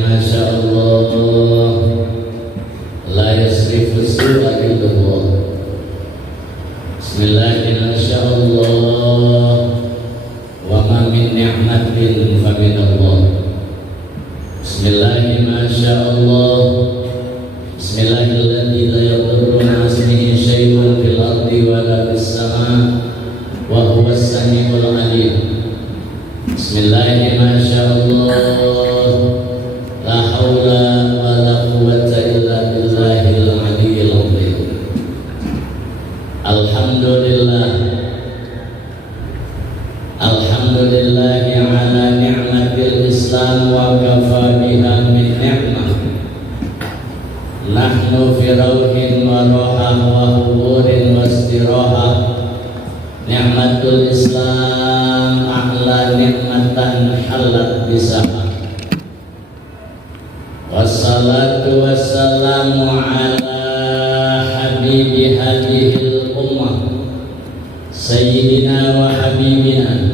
masya Allah, la yasrifu su'a illallah. Bismillahirrahmanirrahim, masya Allah, wa ma min ni'matin fa min Allah. Bismillahirrahmanirrahim, masya Allah, bismillahirrahmanirrahim, la yadurru ma'asmihi syai'un fil ardi wa la fis sama' wa huwa as-sami'ul 'alim. Bismillahirrahmanirrahim, masya Allah, la haula wa la quwwata illa billahil 'aliyyil 'azim. Alhamdulillah, alhamdulillahi ala ni'matil Islam wa kafa biha min ni'mah. Nahnu fi rawhin wa rohah wa huburin wa istirahah. Ni'matul Islam a'la ni'matan halat bisama. Wassalatu wassalamu ala habibi hadihil ummah, sayyidina wa habibina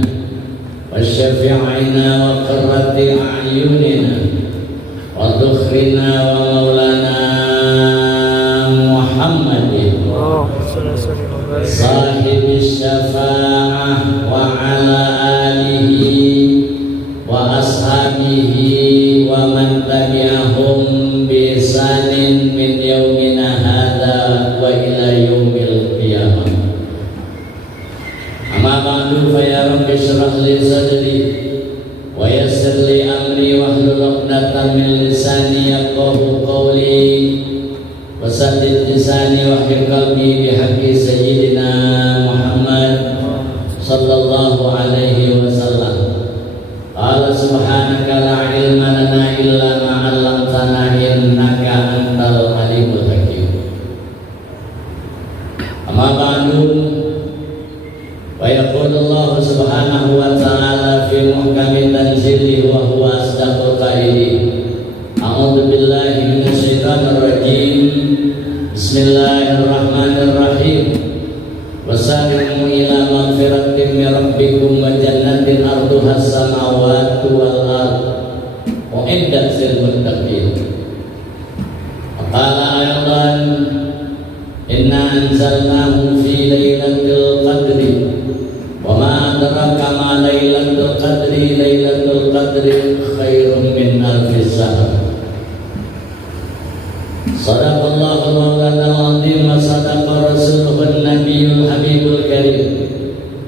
wa syafi'ina wa qurrati a'yunina wa dhukhrina wa maulana Muhammadin sahibi syafa'ah wa ala alihi wa ashabihi wa man tabi'ahum bi ihsanin min yaumina hadha wa ila yaumil qiyamah. Amma ba'du, fa ya rabbi shrah li sadri wa yassir li amri wahlul 'uqdatam min lisani yafqahu qawli wasaddid lisani wahdid qalbi bihaqqi sayyidina Muhammad sallallahu alaihi wasallam. Qala subhanaka la ilma lana illa ma 'allamtana innaka antal alimul hakim. Amma ba'du, wa yaqulu Allah subhanahu wa ta'ala fi muhkami tanzilihi wa huwa asdaqul qailin. A'udzu billahi minasy syaithanir rajim. Bismillahirrahmanirrahim. Wasabiqu ila magfiratin min rabbikum wa jannatin arduha as-samawati wal ardh u'iddat lil muttaqin. Qala aydan inna anzalnahu fi lailatul qadri wa ma adraka ma lailatul qadri, lailatul qadri khairum min alfi syahr. Sadaqallahu mawlana al-azim wa sadaqa rasuluhun nabiyul habibul karim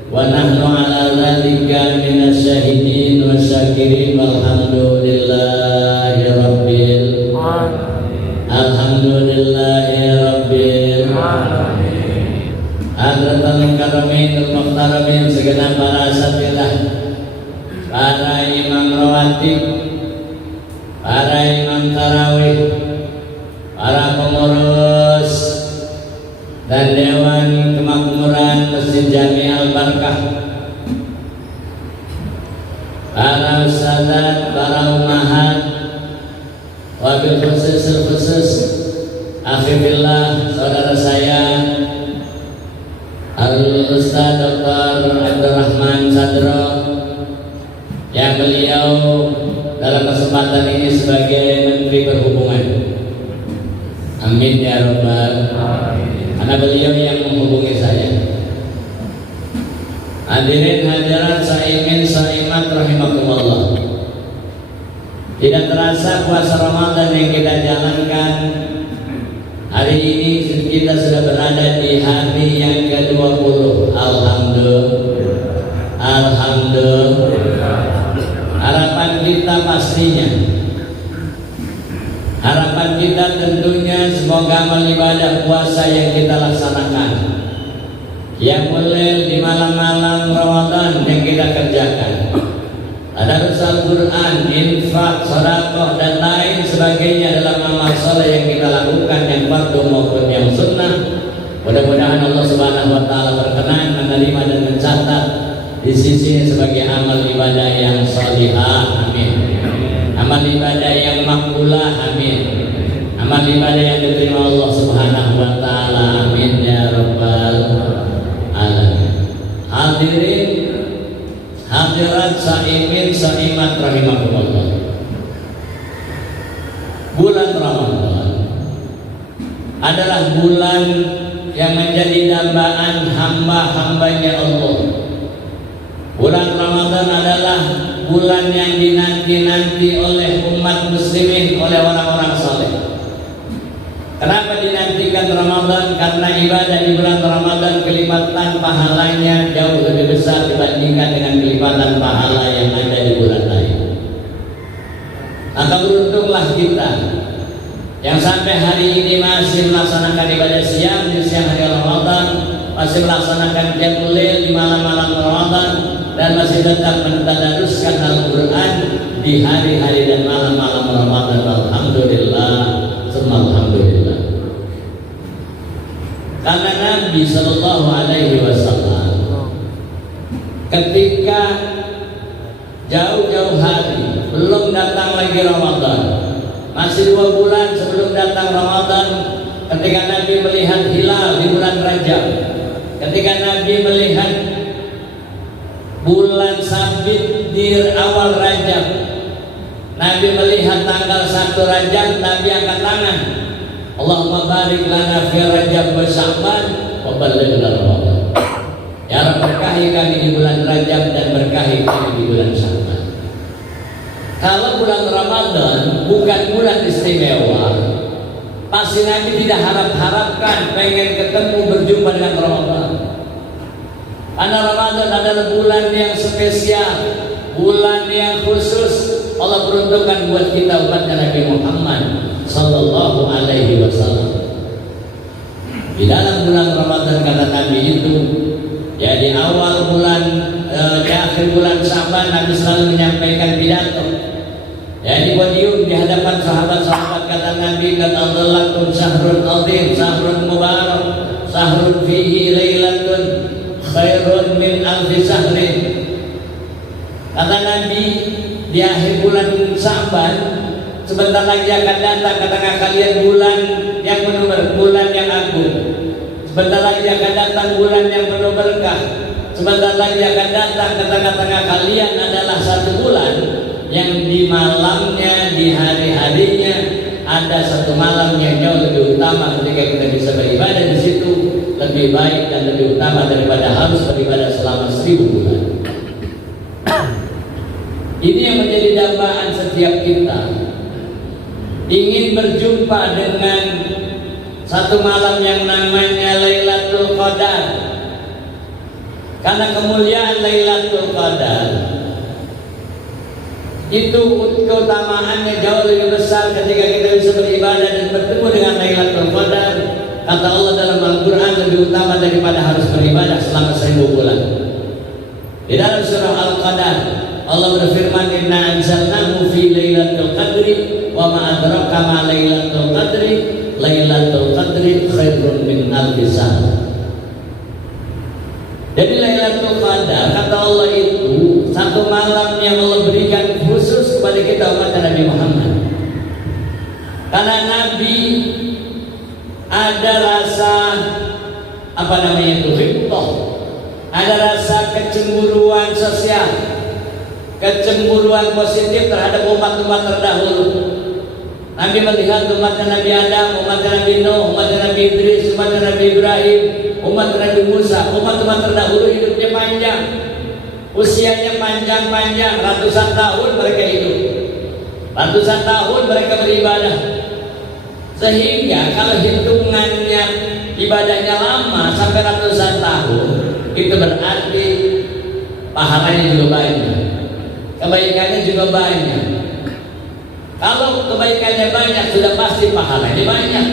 wa nahnu ala dhalika minas syahidin wa syakirin walhamdulillahi rabbil alamin. Alhamdulillahi rabbil alamin. Hadratul karamin al-muhtaramin, segenap para asatidzah, para imam rawatib, para imam tarawih, para pengurus dan Dewan Kemakmuran Masjid Jami Al-Barkah, para ustadzat, para ummahat, wabil khusus akhifillah, saudara saya Al-Ustadz Dr. Abdurrahman Sadro, yang beliau dalam kesempatan ini sebagai Menteri Perhubungan. Amin ya rabbal alamin. Karena beliau yang menghubungi saya. Hadirin hadirat saimin saimat rahimakumullah. Tidak terasa puasa Ramadan yang kita jalankan hari ini, kita sudah berada di hari yang ke-20. Alhamdulillah. Alhamdulillah. Harapan kita pastinya, harapan kita tentunya semoga amal ibadah puasa yang kita laksanakan, yang mulai di malam-malam Ramadan yang kita kerjakan, tadarus Al-Quran, infak, sedekah dan lain sebagainya dalam amal saleh yang kita lakukan, yang fardu maupun yang sunnah. Mudah-mudahan Allah Subhanahu wa taala berkenan menerima dan mencatat di sisi sebagai amal ibadah yang salihah. Amin. Amal ibadah yang makbulah. Amin. Amal ibadah yang diterima Allah Subhanahu wa taala. Amin ya rabbal alamin. Hadirin hadirat saimin saimat rahimakumullah. bulan Ramadan adalah bulan yang menjadi dambaan hamba-hambanya Allah. Bulan Ramadan adalah bulan yang dinanti-nanti oleh umat muslimin, oleh orang-orang saleh. Kenapa dinantikan Ramadan? Karena ibadah di bulan Ramadan kelipatan pahalanya jauh lebih besar dibandingkan dengan kelipatan pahala yang ada di bulan lain. Maka beruntunglah kita yang sampai hari ini masih melaksanakan ibadah siang di siang hari Ramadan, masih melaksanakan qiyamul lail di malam-malam Ramadan, dan masih tetap mentadaruskan Al-Quran di hari-hari dan malam-malam Ramadan. Alhamdulillah, alhamdulillah. Karena Nabi Sallallahu Alaihi Wasallam ketika jauh-jauh hari belum datang lagi Ramadan, masih 2 bulan sebelum datang Ramadan, ketika Nabi melihat hilal di bulan Rajab, ketika Nabi melihat bulan sabit di awal Rajab, Nabi melihat tanggal 1 Rajab, Nabi angkat tangan, Allahumma barik lana fi Rajab wa Sya'ban wa ballighna Ramadan. Ya Rabb, berkahi kami di bulan Rajab dan berkahi kami di bulan Sya'ban. Kalau bulan Ramadan bukan bulan istimewa, pasti Nabi tidak harap-harapkan pengen ketemu berjumpa dengan Ramadan. Karena Ramadan adalah bulan yang spesial, bulan yang khusus Allah peruntukkan buat kita umatnya Nabi Muhammad Sallallahu Alaihi Wasallam. Di dalam bulan Ramadan kata Nabi itu, ya di awal bulan, di akhir bulan Sya'ban Nabi selalu menyampaikan pidato. Ya di podium di hadapan sahabat-sahabat kata Nabi, "Qad adzallakum syahrun azim, syahrun mubarak, syahrun fihi lailatun khairun min alfi syahrin." Kata Nabi, di akhir bulan Sya'ban sebentar lagi akan datang ke tengah kalian bulan yang penuh bulan yang agung. Sebentar lagi akan datang bulan yang penuh berkah. Sebentar lagi akan datang ke tengah-tengah kalian adalah satu bulan yang di malamnya, di hari-harinya ada satu malam yang jauh lebih utama ketika kita bisa beribadah di situ, lebih baik dan lebih utama daripada harus beribadah selama 1000 bulan. Ini yang menjadi dambaan setiap kita, ingin berjumpa dengan satu malam yang namanya Lailatul Qadar. Karena kemuliaan Lailatul Qadar itu keutamaannya jauh lebih besar ketika kita bisa beribadah dan bertemu dengan Lailatul Qadar. Kata Allah dalam Al-Quran, lebih utama daripada harus beribadah selama 1000 bulan. Di dalam surah Al-Qadar Allah berfirman, "Inna anzalnahu fi lailatul qadri wa ma adraka ma lailatul qadri, lailatul qadri khairun min alfi syahr." Jadi Lailatul Qadar kata Allah itu satu malam yang Allah berikan khusus kepada kita umat Nabi Muhammad. Karena Nabi ada rasa ghibthah, ada rasa kecemburuan sosial, kecemburuan positif terhadap umat-umat terdahulu. Nabi melihat umat Nabi Adam, umat Nabi Nuh, umat Nabi Idris, umat Nabi Ibrahim, umat Nabi Musa, umat-umat terdahulu hidupnya panjang, usianya panjang-panjang, ratusan tahun mereka hidup, ratusan tahun mereka beribadah. Sehingga kalau hitungannya ibadahnya lama sampai ratusan tahun, itu berarti pahalanya juga banyak, kebaikannya juga banyak. Kalau kebaikannya banyak, sudah pasti pahalanya banyak.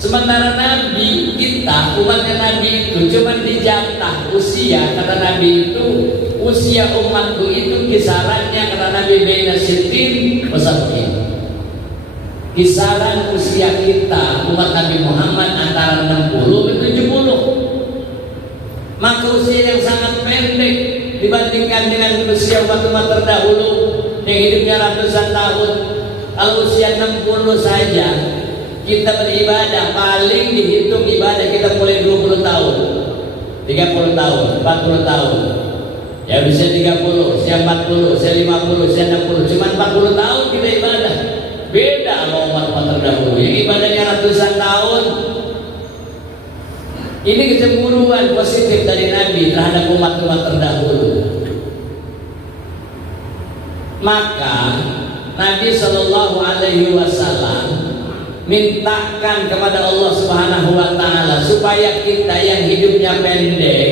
Sementara Nabi kita, umatnya Nabi itu cuma dijatah usia. Kata Nabi itu, usia umatku itu kisarannya, kata Nabi, baina sittin wa sab'in. Kisaran usia kita umat Nabi Muhammad antara 60 dan 70. Maka usia yang sangat pendek dibandingkan dengan usia umat-umat terdahulu yang hidupnya ratusan tahun. Kalau usia 60 saja kita beribadah, paling dihitung ibadah kita mulai 20 tahun, 30 tahun, 40 tahun. Ya bisa 30, usia 40, usia 50, usia 60, cuma 40 tahun kita ibadah. Beda ratusan tahun. Ini kecemburuan positif dari Nabi terhadap umat-umat terdahulu. Maka Nabi Shallallahu Alaihi Wasallam mintakan kepada Allah Subhanahu Wa Taala supaya kita yang hidupnya pendek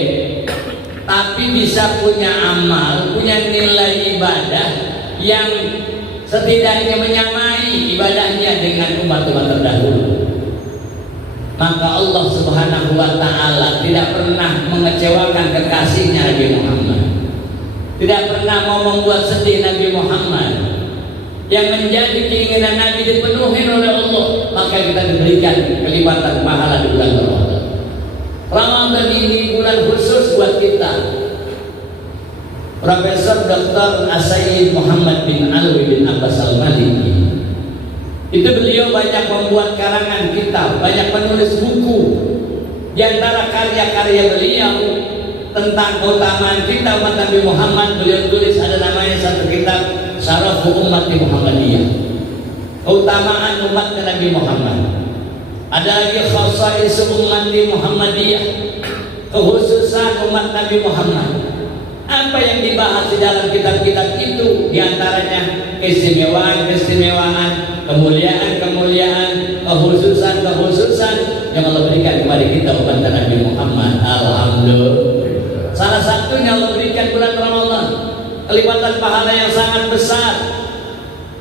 tapi bisa punya amal, punya nilai ibadah yang setidaknya menyamai ibadahnya dengan umat-umat terdahulu. Maka Allah Subhanahu Wa Taala tidak pernah mengecewakan kekasihnya Nabi Muhammad, tidak pernah mau membuat sedih Nabi Muhammad. Yang menjadi keinginan Nabi dipenuhi oleh Allah, maka kita diberikan kelipatan pahala di bulan Ramadan. Ramadan ini bulan khusus buat kita. Profesor Dr. As-Sayyid Muhammad bin Alwi bin Abbas Al-Maliki, itu beliau banyak membuat karangan kitab, banyak menulis buku. Di antara karya-karya beliau tentang keutamaan kita umat Nabi Muhammad, beliau tulis ada namanya satu kitab Syarafu Ummati Muhammadiyah, keutamaan umat Nabi Muhammad. Ada lagi Khasa'is Ummati Muhammadiyah, kekhususan umat Nabi Muhammad. Apa yang dibahas di dalam kitab-kitab itu? Di antaranya keistimewaan-keistimewaan, kemuliaan-kemuliaan, kekhususan-kekhususan yang Allah berikan kepada kita umat Nabi Muhammad. Alhamdulillah. Salah satunya Allah berikan bulan Ramadan, kelipatan pahala yang sangat besar.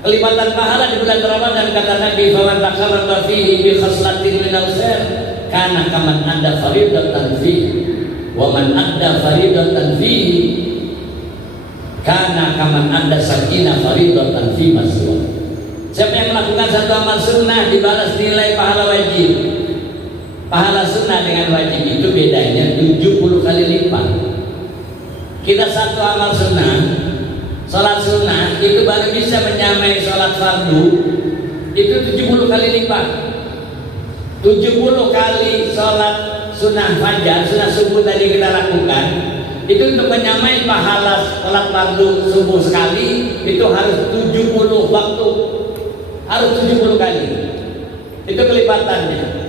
Kelipatan pahala di bulan Ramadan, kata Nabi, "Faman takarrama fihi bi khaslatin minal khair, kana kaman adda faridatan fihi, wa man adda faridatan fihi, kana kaman adda sakina faridatan fi maswa." Siapa yang melakukan satu amal sunnah dibalas nilai pahala wajib. Pahala sunnah dengan wajib itu bedanya 70 kali lipat. Kita satu amal sunnah, sholat sunnah itu baru bisa menyamai sholat fardu, itu 70 kali lipat. 70 kali sholat sunnah fajar, sunnah subuh tadi kita lakukan, itu untuk menyamai pahala sholat fardu subuh sekali, itu harus 70 waktu, harus 70 kali. Itu kelipatannya.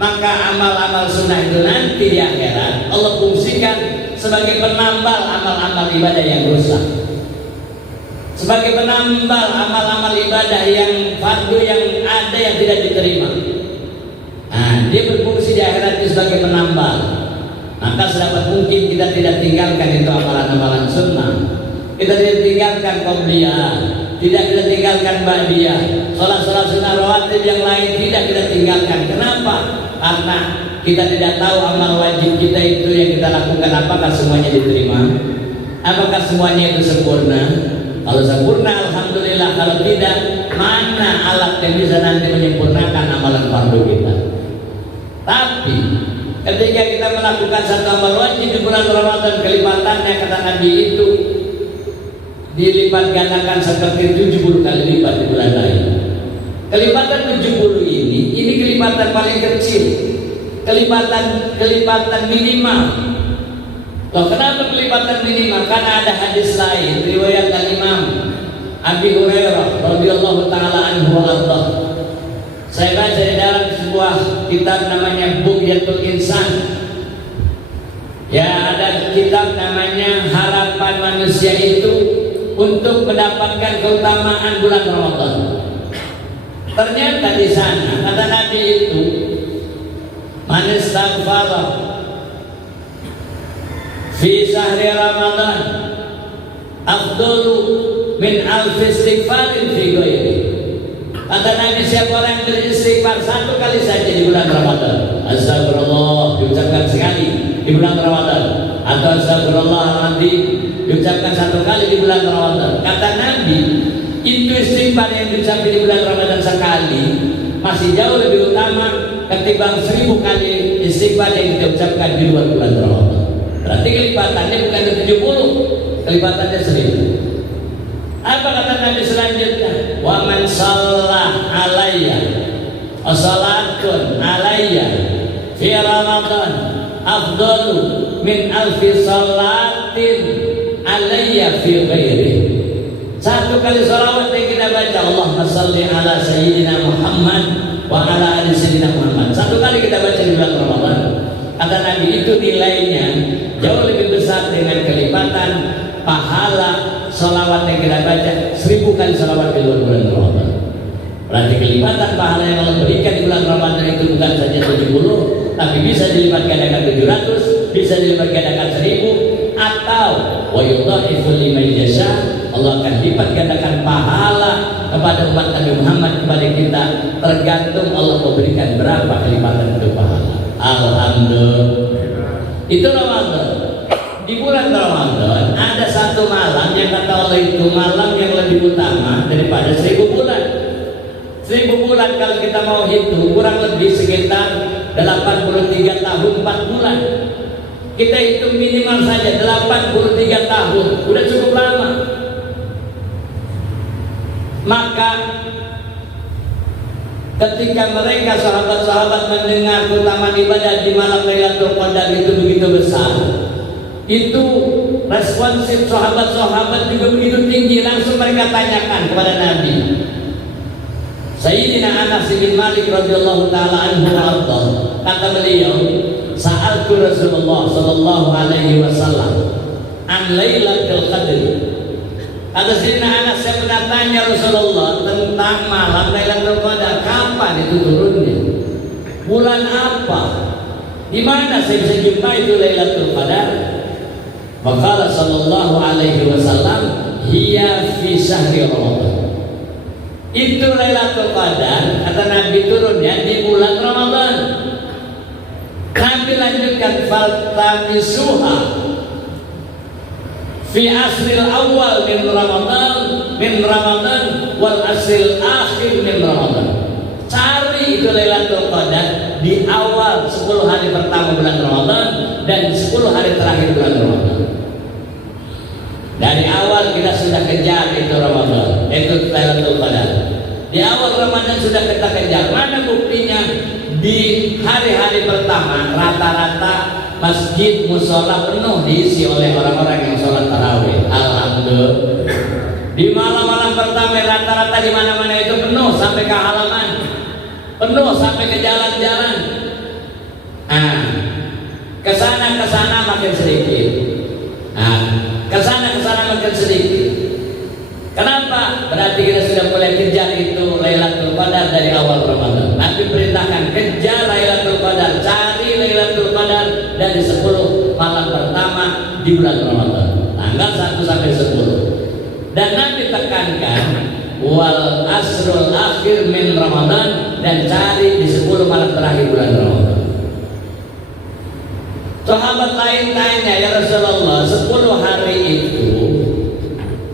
Maka amal-amal sunnah itu nanti di akhirat Allah fungsikan sebagai penambal amal-amal ibadah yang rusak, sebagai penambal amal-amal ibadah yang fardu yang ada yang tidak diterima. Nah, dia berfungsi di akhirat itu sebagai penambal. Maka sedapat mungkin kita tidak tinggalkan itu amalan-amalan sunnah, kita tidak tinggalkan qobliyah, tidak kita tinggalkan ba'diyah, sholat-sholat sunnah rawatib yang lain tidak kita tinggalkan. Kenapa? Karena kita tidak tahu amal wajib kita itu yang kita lakukan apakah semuanya diterima, apakah semuanya itu sempurna. Kalau sempurna alhamdulillah, kalau tidak, mana alat yang bisa nanti menyempurnakan amalan fardu kita. Tapi ketika kita melakukan satu amal wajib di bulan Ramadan, kelipatannya kata Nabi itu dilipat gandakan seperti 70 kali lipat di bulan lain. Kelipatan 70 ini kelipatan paling kecil, kelipatan minimal. Loh, kenapa kelipatan minimal? Karena ada hadis lain riwayat Imam Abi Hurairah radhiyallahu taala anhu warḍah. Saya baca di dalam sebuah kitab namanya Bughyatul Insan. Ya, ada kitab namanya Harapan Manusia Itu untuk mendapatkan keutamaan bulan Ramadan. Ternyata di sana kata Nabi itu, man istaghfara fi syahri Ramadan afdalu min alfi istighfarin fi ghairi. Kata Nabi, siapa orang yang beristighfar satu kali saja di bulan Ramadan, astagfirullah diucapkan sekali di bulan Ramadan, atau astagfirullahaladzim diucapkan satu kali di bulan Ramadan. Kata Nabi, itu istighfar yang diucapkan di bulan Ramadan sekali masih jauh lebih utama ketimbang 1000 kali istighfar yang kita ucapkan di luar bulan Ramadan. Berarti kelipatannya bukan 70, kelipatannya 1000. Apa kata Nabi selanjutnya? Wa man shalla alayya salatun alayya fi Ramadan afdalu min alfi salatin alayya fi ghairi. Satu kali salawat yang kita baca, Allahumma salli ala sayyidina Muhammad wa ala ali sayyidina Muhammad. Satu kali kita baca di bulan Ramadan, kata Nabi, itu nilainya jauh lebih besar dengan kelipatan pahala sholawat yang kita baca 1000 kali sholawat di luar bulan Ramadan. Berarti kelipatan pahala yang Allah berikan di bulan Ramadan itu bukan saja 70, tapi bisa dilipat gandakan 700, bisa dilipat gandakan 1000, atau wa yudha'ifu liman yasha. Allah akan lipat gandakan pahala kepada umat Nabi Muhammad, kepada kita, tergantung Allah memberikan berapa kelipatan itu pahala. Alhamdulillah. Itu Ramadan. Di bulan Ramadan ada satu malam yang kata Allah itu malam yang lebih utama daripada 1000 bulan. 1000 bulan kalau kita mau hitung kurang lebih sekitar 83 tahun 4 bulan. Kita hitung minimal saja 83 tahun, udah cukup lama. Maka ketika mereka sahabat-sahabat mendengar keutamaan ibadah di malam Lailatul Qadar itu begitu besar, itu responsif sahabat-sahabat juga begitu tinggi. Langsung mereka tanyakan kepada Nabi. Sayyidina Anas bin Malik radhiyallahu taala anhu arda, kata beliau, sa'altu Rasulullah sallallahu alaihi wasallam an Lailatul Qadar. Kata Sayyidina Anas, saya pernah tanya Rasulullah tentang malam Lailatul Qadar, kapan itu turunnya? Bulan apa? Di mana saya bisa jumpa itu Lailatul Qadar? Maka sallallahu alaihi wasallam, hiya fi syahri Ramadan. Itu Lailatul Qadar, kata Nabi, turunnya di bulan Ramadan. Nabi lanjutkan, faltamisuha fi asril awal min Ramadan wal asril akhir min Ramadan. Cari itu Lailatul Qadar di awal 10 hari pertama bulan Ramadan dan 10 hari terakhir bulan Ramadan. Dari awal kita sudah kejar itu Ramadan, itu Lailatul Qadar. Di awal Ramadan sudah kita kejar. Mana buktinya? Di hari-hari pertama rata-rata masjid musola penuh diisi oleh orang-orang yang sholat tarawih. Alhamdulillah. Di malam-malam pertama rata-rata di mana-mana itu penuh sampai ke halaman, penuh sampai ke jalan-jalan. Kesana makin sedikit. Kesana makin sedikit. Kenapa? Berarti kita sudah mulai kejar itu Lailatul Qadar dari awal Ramadan. Nabi perintahkan kejar Lailatul Qadar, cari Lailatul Qadar dari 10 malam pertama di bulan Ramadan, tanggal 1 sampai 10. Dan Nabi tekankan wal asrul akhir min Ramadan, dan cari di 10 malam terakhir bulan Ramadan. Sahabat lain tanya, ya Rasulullah, 10 hari itu,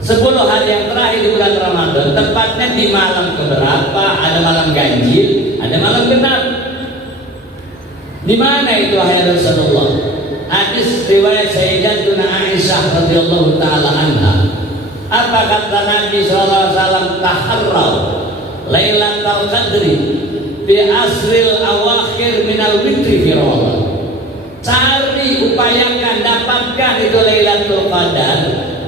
10 hari yang terakhir di bulan Ramadan, tepatnya di malam keberapa? Ada malam ganjil, ada malam genap. Di mana itu wahai Rasulullah? Hadis riwayat Sayyidatuna Aisyah radhiyallahu taala anha. Apa kata Nabi sallallahu alaihi wasallam? Taharraw Lailatul Qadri fi asril awakhir minal witri fi Ramadan. Cari, upayakan, dapatkan itu Lailatul Qadar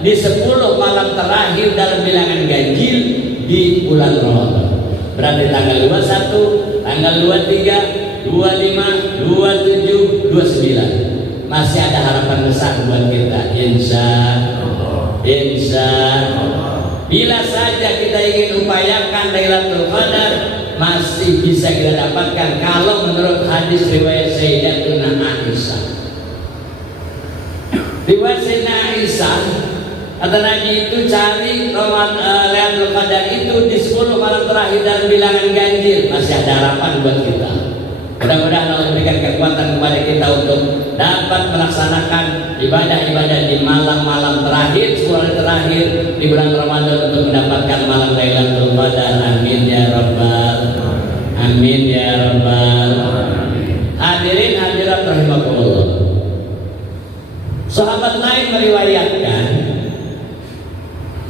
di 10 malam terakhir dalam bilangan ganjil di bulan Ramadan. Berarti tanggal 21, tanggal 23, 25, 27, 29. Masih ada harapan besar buat kita, insya Allah. Bila saja kita ingin upayakan Lailatul Qadar, masih bisa kita dapatkan kalau menurut hadis riwayat Sayyidatuna Aisyah. Riwayat Sayyidatuna Aisyah, kata Nabi itu cari Lailatul Qadar itu di 10 malam terakhir dalam bilangan ganjil. Masih ada harapan buat kita. Mudah-mudahan Allah memberikan kekuatan kepada kita untuk dapat melaksanakan ibadah-ibadah di malam-malam terakhir, 10 hari terakhir di bulan Ramadan, untuk mendapatkan malam Lailatul Qadar. Amin ya rabbal amin ya rabbal. Hadirin hadirat rahimakumullah. Sahabat lain meriwayatkan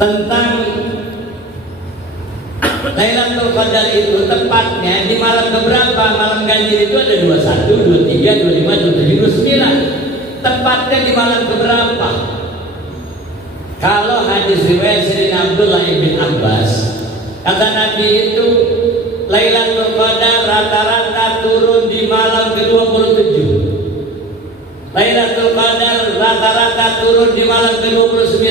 tentang Lailatul Qadar itu tepatnya di malam keberapa? Malam ganjil itu ada 21, 23, 25, 27, 29. Tepatnya di malam keberapa? Kalau hadis riwayat Sayyidina Abdullah bin Abbas, kata Nabi itu Lailatul Qadar rata-rata turun di malam ke-27. Lailatul Qadar rata-rata turun di malam ke-29.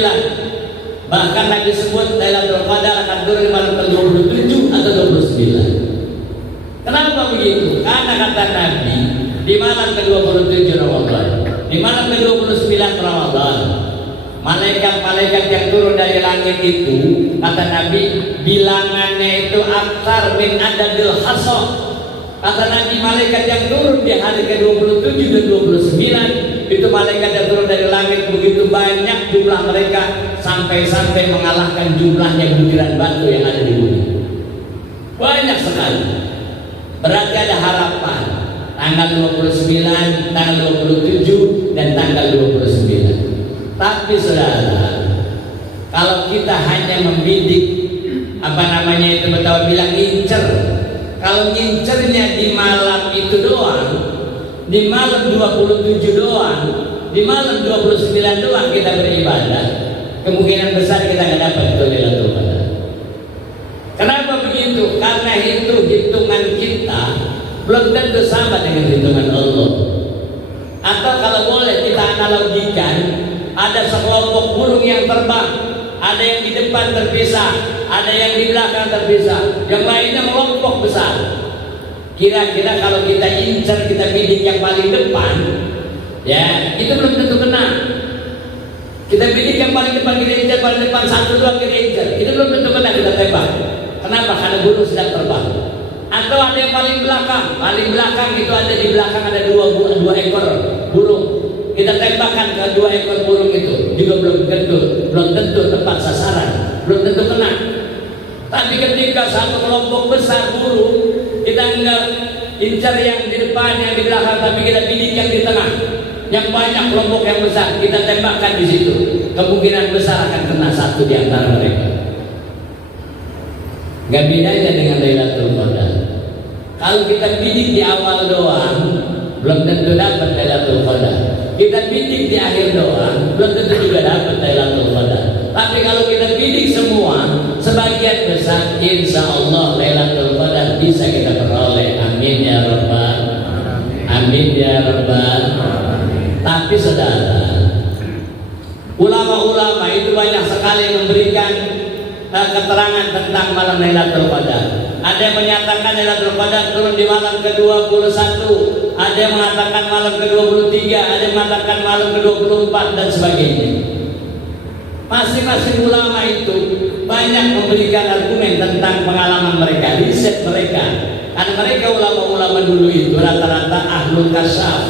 Bahkan Nabi sebut Lailatul Qadar akan turun di malam ke-27 atau 29. Kenapa begitu? Karena kata Nabi, di malam ke-27 Ramadan, di malam ke-29 Ramadan, malaikat-malaikat yang turun dari langit itu, kata Nabi, bilangannya itu aktsar min adadil hasad. Kata Nabi, malaikat yang turun di hari ke-27 dan 29 itu malaikat yang turun dari langit begitu banyak jumlah mereka, sampai-sampai mengalahkan jumlahnya butiran batu yang ada di bumi. Banyak sekali. Berarti ada harapan. Tanggal 29, tanggal 27 dan tanggal 29. Tapi saudara, kalau kita hanya membidik itu Betawi bilang ngincer. Kalau ngincernya di malam itu doang, di malam 27 doang, di malam 29 doang kita beribadah, kemungkinan besar kita nggak dapat itu Lailatul Qadar. Kenapa begitu? Karena itu hitungan kita belum tentu sama dengan hitungan Allah. Atau kalau boleh kita analogikan, ada sekelompok burung yang terbang, ada yang di depan terpisah, ada yang di belakang terpisah, yang lainnya melompok besar. Kira-kira kalau kita incer, kita bidik yang paling depan, ya itu belum tentu kena. Kita bidik yang paling depan, kita incer paling depan, satu dua kita incer, itu belum tentu kena, kita tembak. Kenapa? Karena burung sedang terbang. Atau ada yang paling belakang itu ada di belakang ada dua ekor burung. Kita tembakkan ke dua ekor burung itu juga belum tentu tepat sasaran, belum tentu kena. Tapi ketika satu kelompok besar burung, kita enggak incar yang di depan, yang di belakang, tapi kita bidik yang di tengah, yang banyak kelompok yang besar, kita tembakkan di situ. Kemungkinan besar akan kena satu di antara mereka. Gak bedanya dengan Lailatul Qadar. Kalau kita bidik di awal doang, belum tentu dapat Lailatul Qadar. Kita bidik di akhir doang, belum tentu juga dapat Lailatul Qadar. Tapi kalau kita bidik semua, sebagian besar, insya Allah Lailatul Qadar bisa kita peroleh. Amin ya Rabbal. Amin ya Rabbal. Tapi saudara, ulama-ulama itu banyak sekali memberikan keterangan tentang malam Lailatul Qadar. Ada yang menyatakan Lailatul Qadar turun di malam ke-21, ada yang mengatakan malam ke-23, ada yang mengatakan malam ke-24 dan sebagainya. Masing-masing ulama itu banyak memberikan argumen tentang pengalaman mereka, riset mereka. Karena mereka ulama-ulama dulu itu rata-rata ahlul kasyaf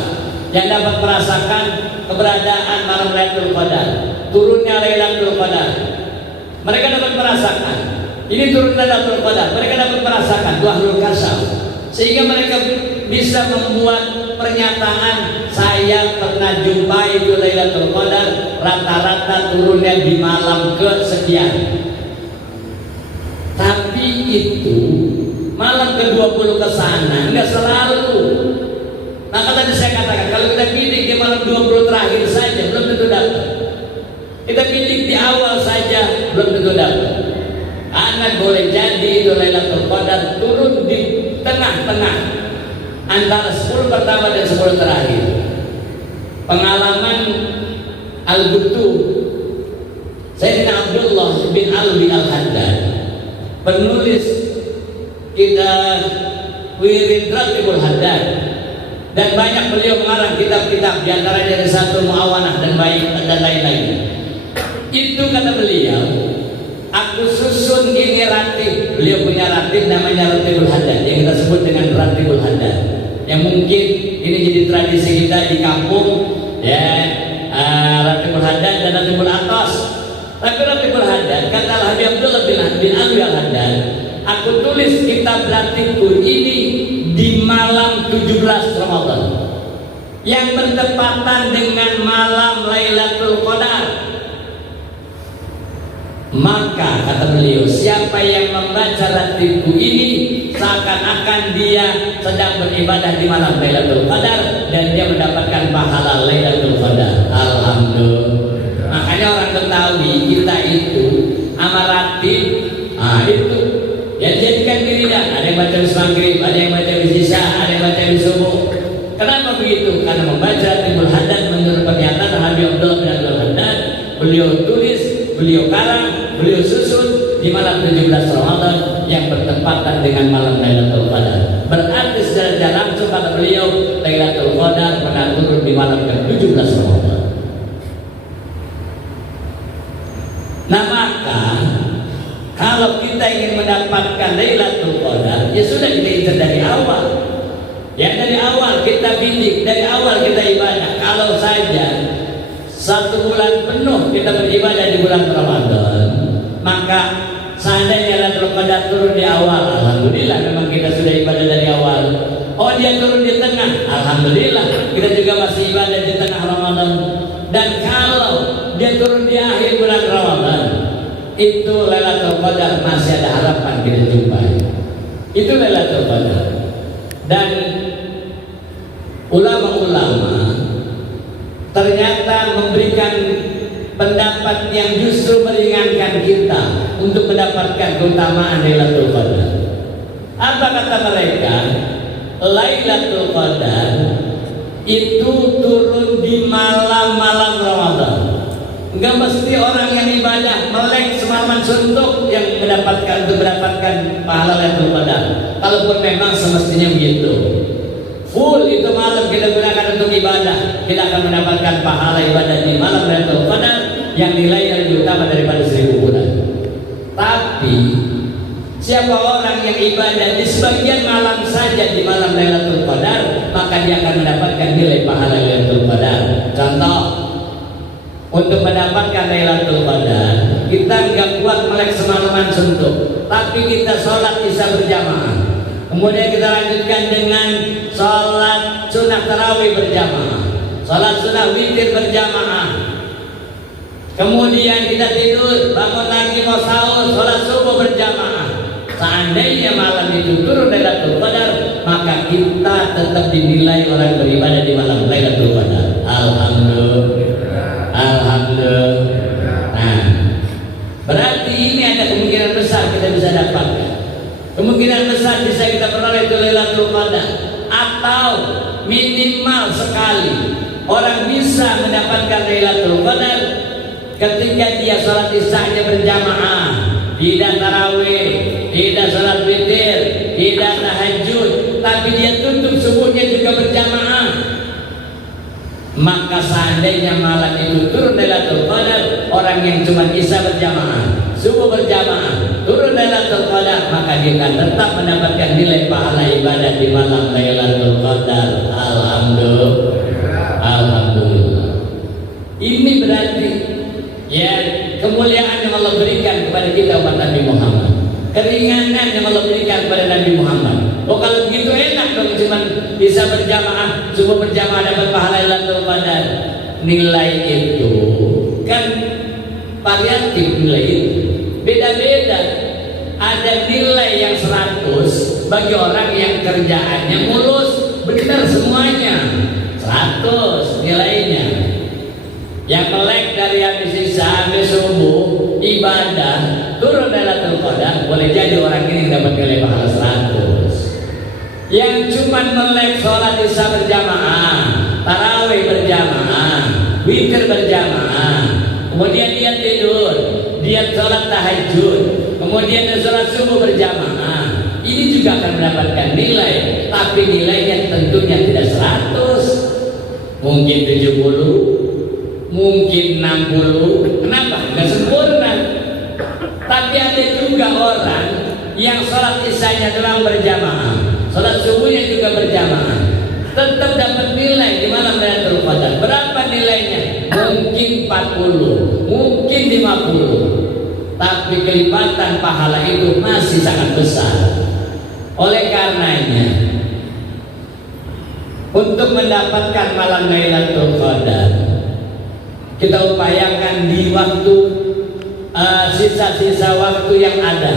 yang dapat merasakan keberadaan malam Lailatul Qadar, turunnya Lailatul Qadar. Mereka dapat merasakan ini turun Lailatul Qadar. Mereka dapat merasakan itu ahlul kasyaf, sehingga mereka bisa membuat pernyataan, saya pernah jumpa itu Lailatul Qadar rata-rata turunnya di malam kesekian. Tapi itu malam ke-20 ke sana enggak selalu. Maka tadi saya katakan kalau kita bidik di malam 20 terakhir saja belum tentu dapat. Kita bidik di awal saja belum tentu dapat. Karena boleh jadi itu Lailatul Qadar turun di tengah-tengah antara 10 pertama dan 10 terakhir. Pengalaman Al-Butu Sayyidina Abdullah bin Alwi Al-Haddad, penulis kita Wirid Ratibul Haddad, dan banyak beliau mengarang kitab-kitab, diantaranya dari satu Muawanah dan lain-lain. Itu kata beliau, aku susun ini ratib. Beliau punya ratib namanya Ratibul Haddad, yang kita sebut dengan Ratibul Haddad, yang mungkin ini jadi tradisi kita di kampung, ya, Ratibul Haddad dan Ratibul Atas. Tapi Ratibul Haddad, kata Al-Habib Abdullah bin Alwi Al-Haddad, aku tulis kitab ratibku ini di malam 17 Ramadan yang bertepatan dengan malam Lailatul Qadar. Maka kata beliau, siapa yang membaca ratibku ini seakan-akan dia sedang beribadah di malam Lailatul Qadar dan dia mendapatkan pahala Lailatul Qadar. Alhamdulillah. Makanya orang Betawi kita itu amaratib, itu ya jadikan diri tidak, ada yang baca di maghrib, ada yang baca di isya, ada yang baca di subuh. Kenapa begitu? Karena membaca Timbul Haddad menurut pernyataan Habib Abdullah bin Abdul Haddad, beliau tulis, beliau karang, beliau susun di malam 17 Ramadan yang bertepatan dengan malam Lailatul Qadar. Berarti secara langsung kata beliau, Lailatul Qadar pernah turun di malam ke-17 Ramadan. Nah maka kalau kita ingin mendapatkan Lailatul Qadar, ya sudah kita incar dari awal. Ya dari awal kita bidik, dari awal kita ibadah. Kalau saja 1 bulan penuh kita beribadah di bulan Ramadan, maka seandainya Lailatul Qadar turun di awal, alhamdulillah memang kita sudah ibadah dari awal. Oh dia turun di tengah, alhamdulillah kita juga masih ibadah di tengah Ramadan. Dan kalau dia turun di akhir bulan Ramadan, itu Lailatul Qadar masih ada harapan kita jumpai. Itu Lailatul Qadar. Dan ulama-ulama ternyata memberikan pendapat yang justru meringankan kita untuk mendapatkan keutamaan Lailatul Qadar. Apa kata mereka? Lailatul Qadar itu turun di malam-malam Ramadan. Enggak mesti orang yang ibadah melek semalaman suntuk yang mendapatkan pahala Lailatul Qadar. Kalaupun memang semestinya begitu, full itu malam kita gunakan untuk ibadah, kita akan mendapatkan pahala ibadah di malam Lailatul Qadar yang nilainya lebih utama daripada 1000 bulan. Tapi siapa orang yang ibadah di sebagian malam saja di malam Lailatul Qadar, maka dia akan mendapatkan nilai pahala Lailatul Qadar. Contoh, untuk mendapatkan Lailatul Qadar, kita nggak kuat melek semalaman suntuk, tapi kita sholat isya berjamaah. Kemudian kita lanjutkan dengan sholat sunnah tarawih berjamaah, sholat sunnah witir berjamaah. Kemudian kita tidur, bangun lagi mau sahur, sholat subuh berjamaah. Seandainya malam itu turun Lailatul Qadar, maka kita tetap dinilai orang beribadah di malam Lailatul Qadar. Alhamdulillah. Alhamdulillah. Nah, berarti ini ada kemungkinan besar kita bisa dapatkan. Kemungkinan besar bisa kita peroleh itu Lailatul Qadar, atau minimal sekali orang bisa mendapatkan Lailatul Qadar ketika dia sholat isya berjamaah, tidak tarawih, tidak sholat witir, tidak tahajud, tapi dia tutup subuhnya juga berjamaah. Maka seandainya malam itu turun Lailatul Qadar, orang yang cuma isya berjamaah, subuh berjamaah, turun Lailatul Qadar, maka dia akan tetap mendapatkan nilai pahala ibadah di malam Lailatul Qadar. Alhamdulillah. Alhamdulillah. Ini berarti ya kemuliaan yang Allah berikan kepada kita umat Nabi Muhammad, keringanan yang Allah berikan kepada Nabi Muhammad. Oh kalau begitu enak dong, cuma bisa berjamaah, subuh berjamaah dapat pahala Lailatul Qadar. Nilai itu kan variatif, nilai itu beda-beda. Ada nilai yang 100 bagi orang yang kerjaannya mulus, benar semuanya 100 nilainya. Yang melek dari habis isya sampai subuh ibadah turun Lailatul Qadar, boleh jadi orang ini dapat nilai pahala 100. Yang cuma melek sholat isya berjamaah, tarawih berjamaah, witir berjamaah, kemudian dia tidur, dia sholat tahajud, kemudian dia sholat subuh berjamaah, ini juga akan mendapatkan nilai, tapi nilainya tentunya tidak 100, mungkin 70, mungkin 60. Kenapa? Tidak sempurna. Tapi ada juga orang yang sholat isyanya doang berjamaah, sholat subuhnya juga berjamaah, tetap dapat nilai di malam Lailatul Qadar. Berapa nilainya? Mungkin 40, mungkin 50, tapi kelipatan pahala itu masih sangat besar. Oleh karenanya, untuk mendapatkan malam Lailatul Qadar, kita upayakan di waktu sisa-sisa waktu yang ada,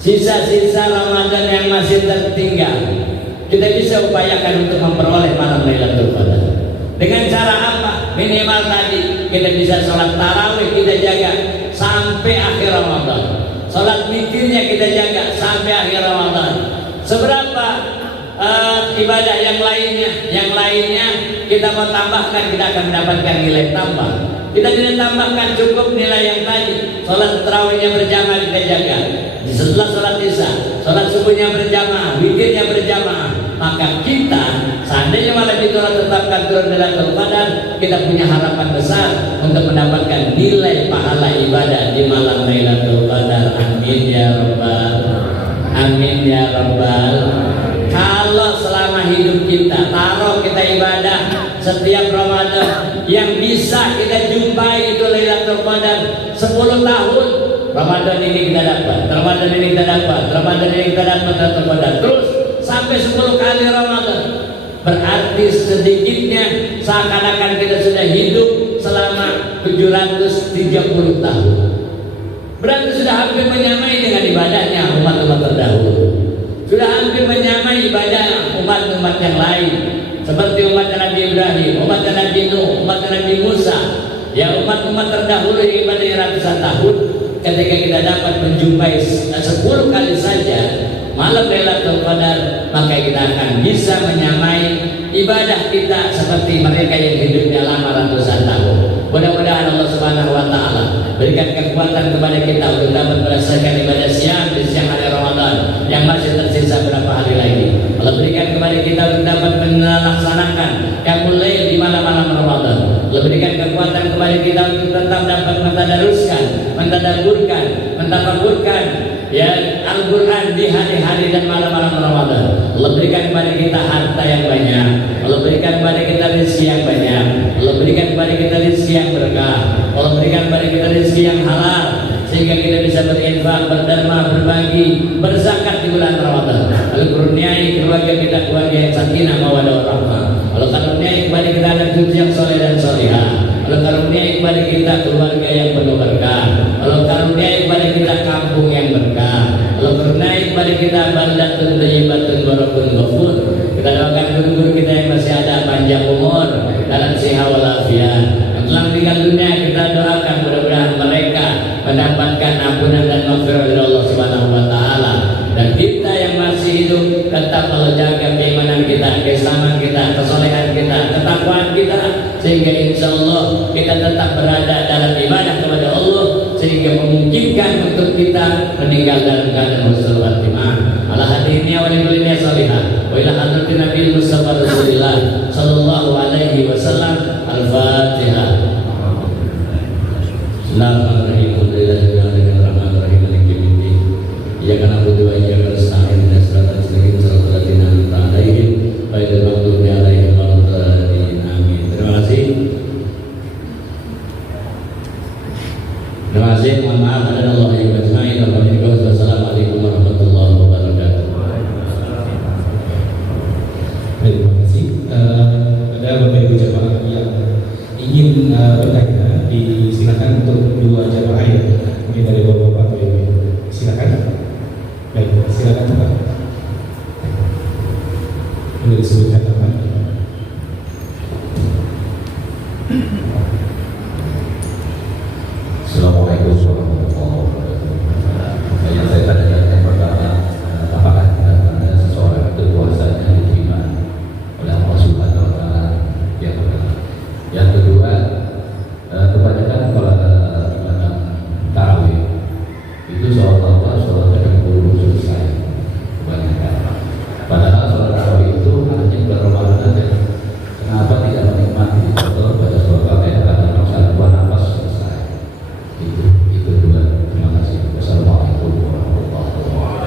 sisa-sisa Ramadan yang masih tertinggal, kita bisa upayakan untuk memperoleh malam Lailatul Qadar. Dengan cara apa? Minimal tadi kita bisa sholat tarawih, kita jaga sampai akhir Ramadan. Sholat witirnya kita jaga sampai akhir Ramadan. Seberapa ibadah yang lainnya kita mau tambahkan, kita akan mendapatkan nilai tambah. Kita tidak tambahkan cukup nilai yang tadi. Sholat tarawihnya berjamaah kita jaga. Setelah sholat isya, sholat subuhnya berjamaah, witirnya berjamaah. Maka kita, seandainya malam itu Allah tetapkan turun Lailatul Qadar, kita punya harapan besar untuk mendapatkan nilai pahala ibadah di malam Lailatul Qadar. Amin ya rabbal, amin ya rabbal. Kalau selama hidup kita, taruh kita ibadah setiap Ramadan, yang bisa kita jumpai itu Lailatul Qadar 10 tahun. Ramadan ini kita dapat, Ramadan ini kita dapat, Ramadan ini kita dapat Lailatul Qadar, terus sampai 10 kali Ramadan. Berarti sedikitnya seakan-akan kita sudah hidup selama 730 tahun. Berarti sudah hampir menyamai dengan ibadahnya umat-umat terdahulu. Sudah hampir menyamai ibadah umat-umat yang lain, seperti umat Nabi Ibrahim, umat Nabi Nuh, umat Nabi Musa. Ya, umat-umat terdahulu yang ibadah ratusan tahun. Ketika kita dapat menjumpai 10 kali saja malam Lailatul Qadar, maka kita akan bisa menyamai ibadah kita seperti mereka yang hidupnya lama ratusan tahun. Mudah-mudahan Allah Subhanahu wa taala berikan kekuatan kepada kita untuk dapat melaksanakan ibadah siang di siang hari Ramadan yang masih tersisa berapa hari lagi. Allah berikan kepada kita untuk dapat melaksanakan qiyamul lail di malam-malam Ramadan. Allah berikan kekuatan kepada kita untuk tetap dapat mentadaruskan, mentadabburkan, mentafakkurkan ya Al-Quran di hari-hari dan malam-malam Ramadan. Allah berikan kepada kita harta yang banyak, Allah berikan kepada kita rezeki yang banyak, Allah berikan kepada kita rezeki yang berkah, Allah berikan kepada kita rezeki yang halal, sehingga kita bisa berinfak, berderma, berbagi, berzakat di bulan Ramadan. Allah kurniai keluarga kita keluarga yang sakinah mawaddah warahmah. Allah karuniai kepada kita anak cucu yang soleh dan solehah. Allah karuniai kepada kita keluarga yang penuh berkah. Allah karuniai kepada kita kampung yang berkah. Allah karuniai kepada kita baldatun thayyibatun wa rabbun ghafur. Kita doakan guru-guru kita yang masih ada panjang umur dalam sehat walafiat. Yang telah meninggal dunia kita doakan mudah-mudahan mereka mendapatkan ampunan dan maghfirah dari Allah Subhanahu wa taala. Dan kita yang masih hidup tetap Allah jaga keimanan kita, keislaman kita, kesolehan kita, ketakwaan kita, sehingga insya Allah kita tetap berada dalam ibadah kepada Allah, sehingga memungkinkan untuk kita meninggal dalam keadaan husnul khatimah. Ala hadirnya wa likullinya salihah wa ila hadratin Nabi Mustafa Rasulullah sallallahu alaihi wasallam. Al-Fatihah. Bismillahirrahmanirrahim. Iyyaka na'budu wa iyyaka nasta'in ihdinas siratal mustaqim siratal ladzina an'amta 'alaihim ghairil maghdubi 'alaihim waladdallin. Amin. Terima kasih. Terima kasih. Mohon maaf ada Allah yang ajmain. Wassalamualaikum warahmatullahi wabarakatuh. Terima kasih. Ada Bapak Ibu jamaah yang ingin bertanya, disilakan untuk dua jamaah ya. Mungkin dari Bapak Ibu. Silakan. Baik, silakan Pak. Boleh disebutkan nama. Assalamualaikum warahmatullahi wabarakatuh. Yang saya tanyakan yang pertama, apakah ada seseorang itu puasanya diterima oleh Allah Subhanahu wa taala? Yang pertama. Yang kedua, kebanyakan kalau ibadah tarawih itu seolah-olah sholat yang belum selesai kebanyakan. Padahal sholat tarawih itu hanya berramadan dan kenapa tidak menikmati atau pada sholat Fatihah karena saat dua nafas selesai. Itu dua. Terima kasih. Wassalamualaikum warahmatullahi wabarakatuh.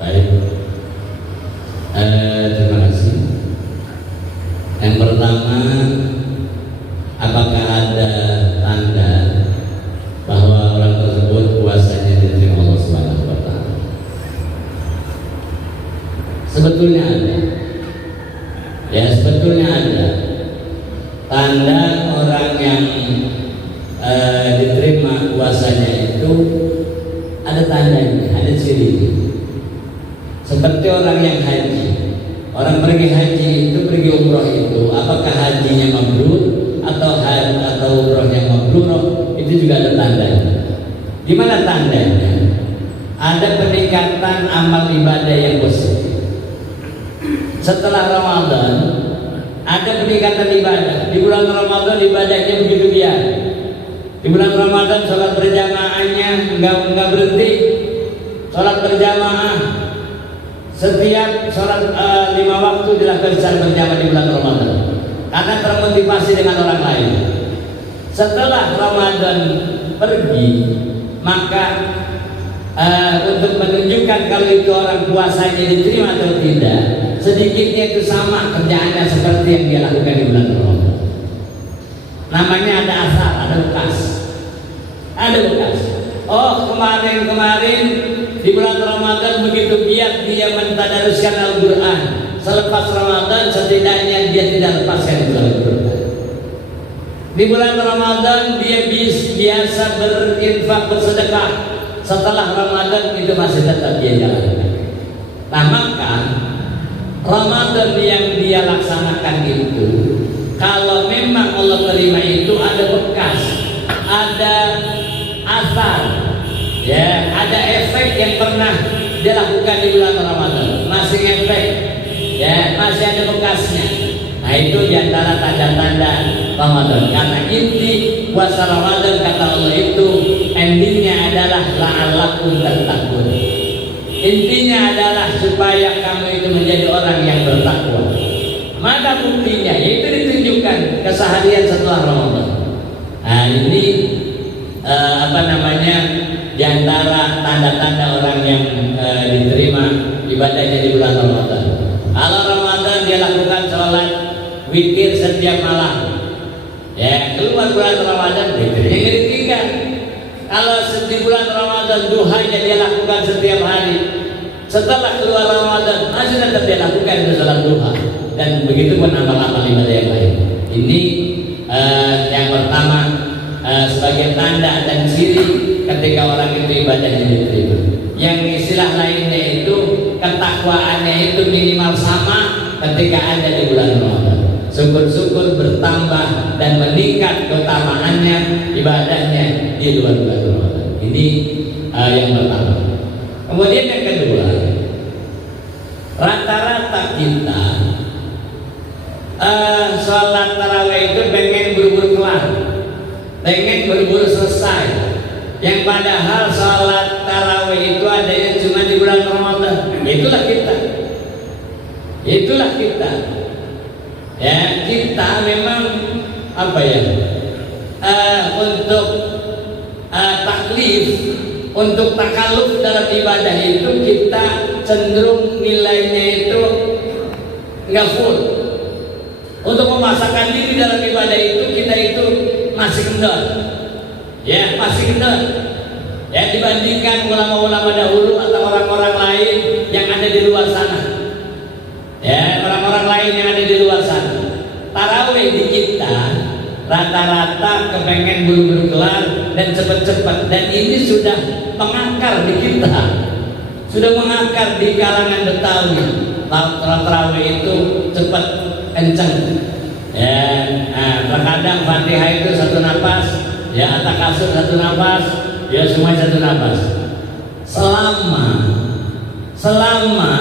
Baik. Terima kasih. Yang pertama, apakah ada tanda bahwa orang tersebut puasanya diterima Allah Subhanahu wa taala? Sebetulnya ada. Ya, sebetulnya ada. Tanda orang yang diterima puasanya itu ada tandanya, ada ciri. Seperti orang yang haji. Orang pergi haji itu, pergi umroh itu juga ada tandanya. Di mana tandanya? Ada peningkatan amal ibadah yang positif. Setelah Ramadan ada peningkatan ibadah. Di bulan Ramadan ibadahnya begitu biasa. Di bulan Ramadan sholat berjamaahnya nggak berhenti. Sholat berjamaah setiap sholat 5 waktu dilakukan secara berjamaah di bulan Ramadan karena termotivasi dengan orang lain. Setelah Ramadan pergi, maka untuk menunjukkan kalau itu orang puasanya diterima atau tidak, sedikitnya itu sama kerjaannya seperti yang dia lakukan di bulan Ramadan. Namanya ada asar, ada bekas. Ada bekas. Oh, kemarin di bulan Ramadan begitu giat dia mentadaruskan Al-Quran. Selepas Ramadan setidaknya dia tidak lepaskan Al-Quran. Di bulan Ramadan dia biasa berinfak, bersedekah. Setelah Ramadan itu masih tetap dia jalankan. Nah, maka Ramadan yang dia laksanakan itu, kalau memang Allah terima itu ada bekas, ada asar, ya, ada efek yang pernah dilakukan di bulan Ramadan, masih efek, ya, masih ada bekasnya. Nah, itu diantara tanda-tanda Ramadan. Karena inti puasa Ramadan kata Allah itu endingnya adalah la'allakum tattaqun. Intinya adalah supaya kamu itu menjadi orang yang bertakwa. Mana buktinya? Itu ditunjukkan keseharian setelah Ramadan. Nah, ini diantara tanda-tanda orang yang diterima ibadahnya di bulan Ramadan. Kalau Ramadan dia lakukan sholat witir setiap malam, ya, keluar bulan Ramadan witirnya nggak ditinggal. Kalau di bulan Ramadan duhanya dia lakukan setiap hari, setelah keluar Ramadan masih tetap dia lakukan itu sholat duha, dan begitu pun amal-amal ibadah yang lain. Ini yang pertama sebagai tanda dan ciri ketika orang itu ibadahnya diterima. Yang istilah lainnya itu ketakwaannya itu minimal sama ketika ada di bulan Ramadan. Syukur-syukur bertambah dan meningkat keutamaannya ibadahnya di luar bulan Ramadan. Ini yang pertama. Kemudian yang kedua, rata-rata kita sholat tarawih itu pengen buru-buru kelar, pengen buru-buru selesai. Yang padahal sholat tarawih itu adanya cuma di bulan Ramadan. Itulah kita. Ya, kita memang untuk taklif, untuk takalluf dalam ibadah itu kita cenderung nilainya itu nggak full. Untuk memasakkan diri dalam ibadah itu kita itu masih kendor, ya, masih kendor, ya, dibandingkan ulama-ulama dahulu atau orang-orang lain yang ada di luar sana. Ya, orang-orang lain yang ada di luar sana. Tarawih di kita rata-rata kepengen buru-buru kelar dan cepat-cepat, dan ini sudah mengakar di kita, sudah mengakar di kalangan Betawi. Tarawih itu cepat, kenceng. Ya, terkadang Fatihah itu satu nafas, ya, takasur satu nafas, ya, semua satu nafas. Selama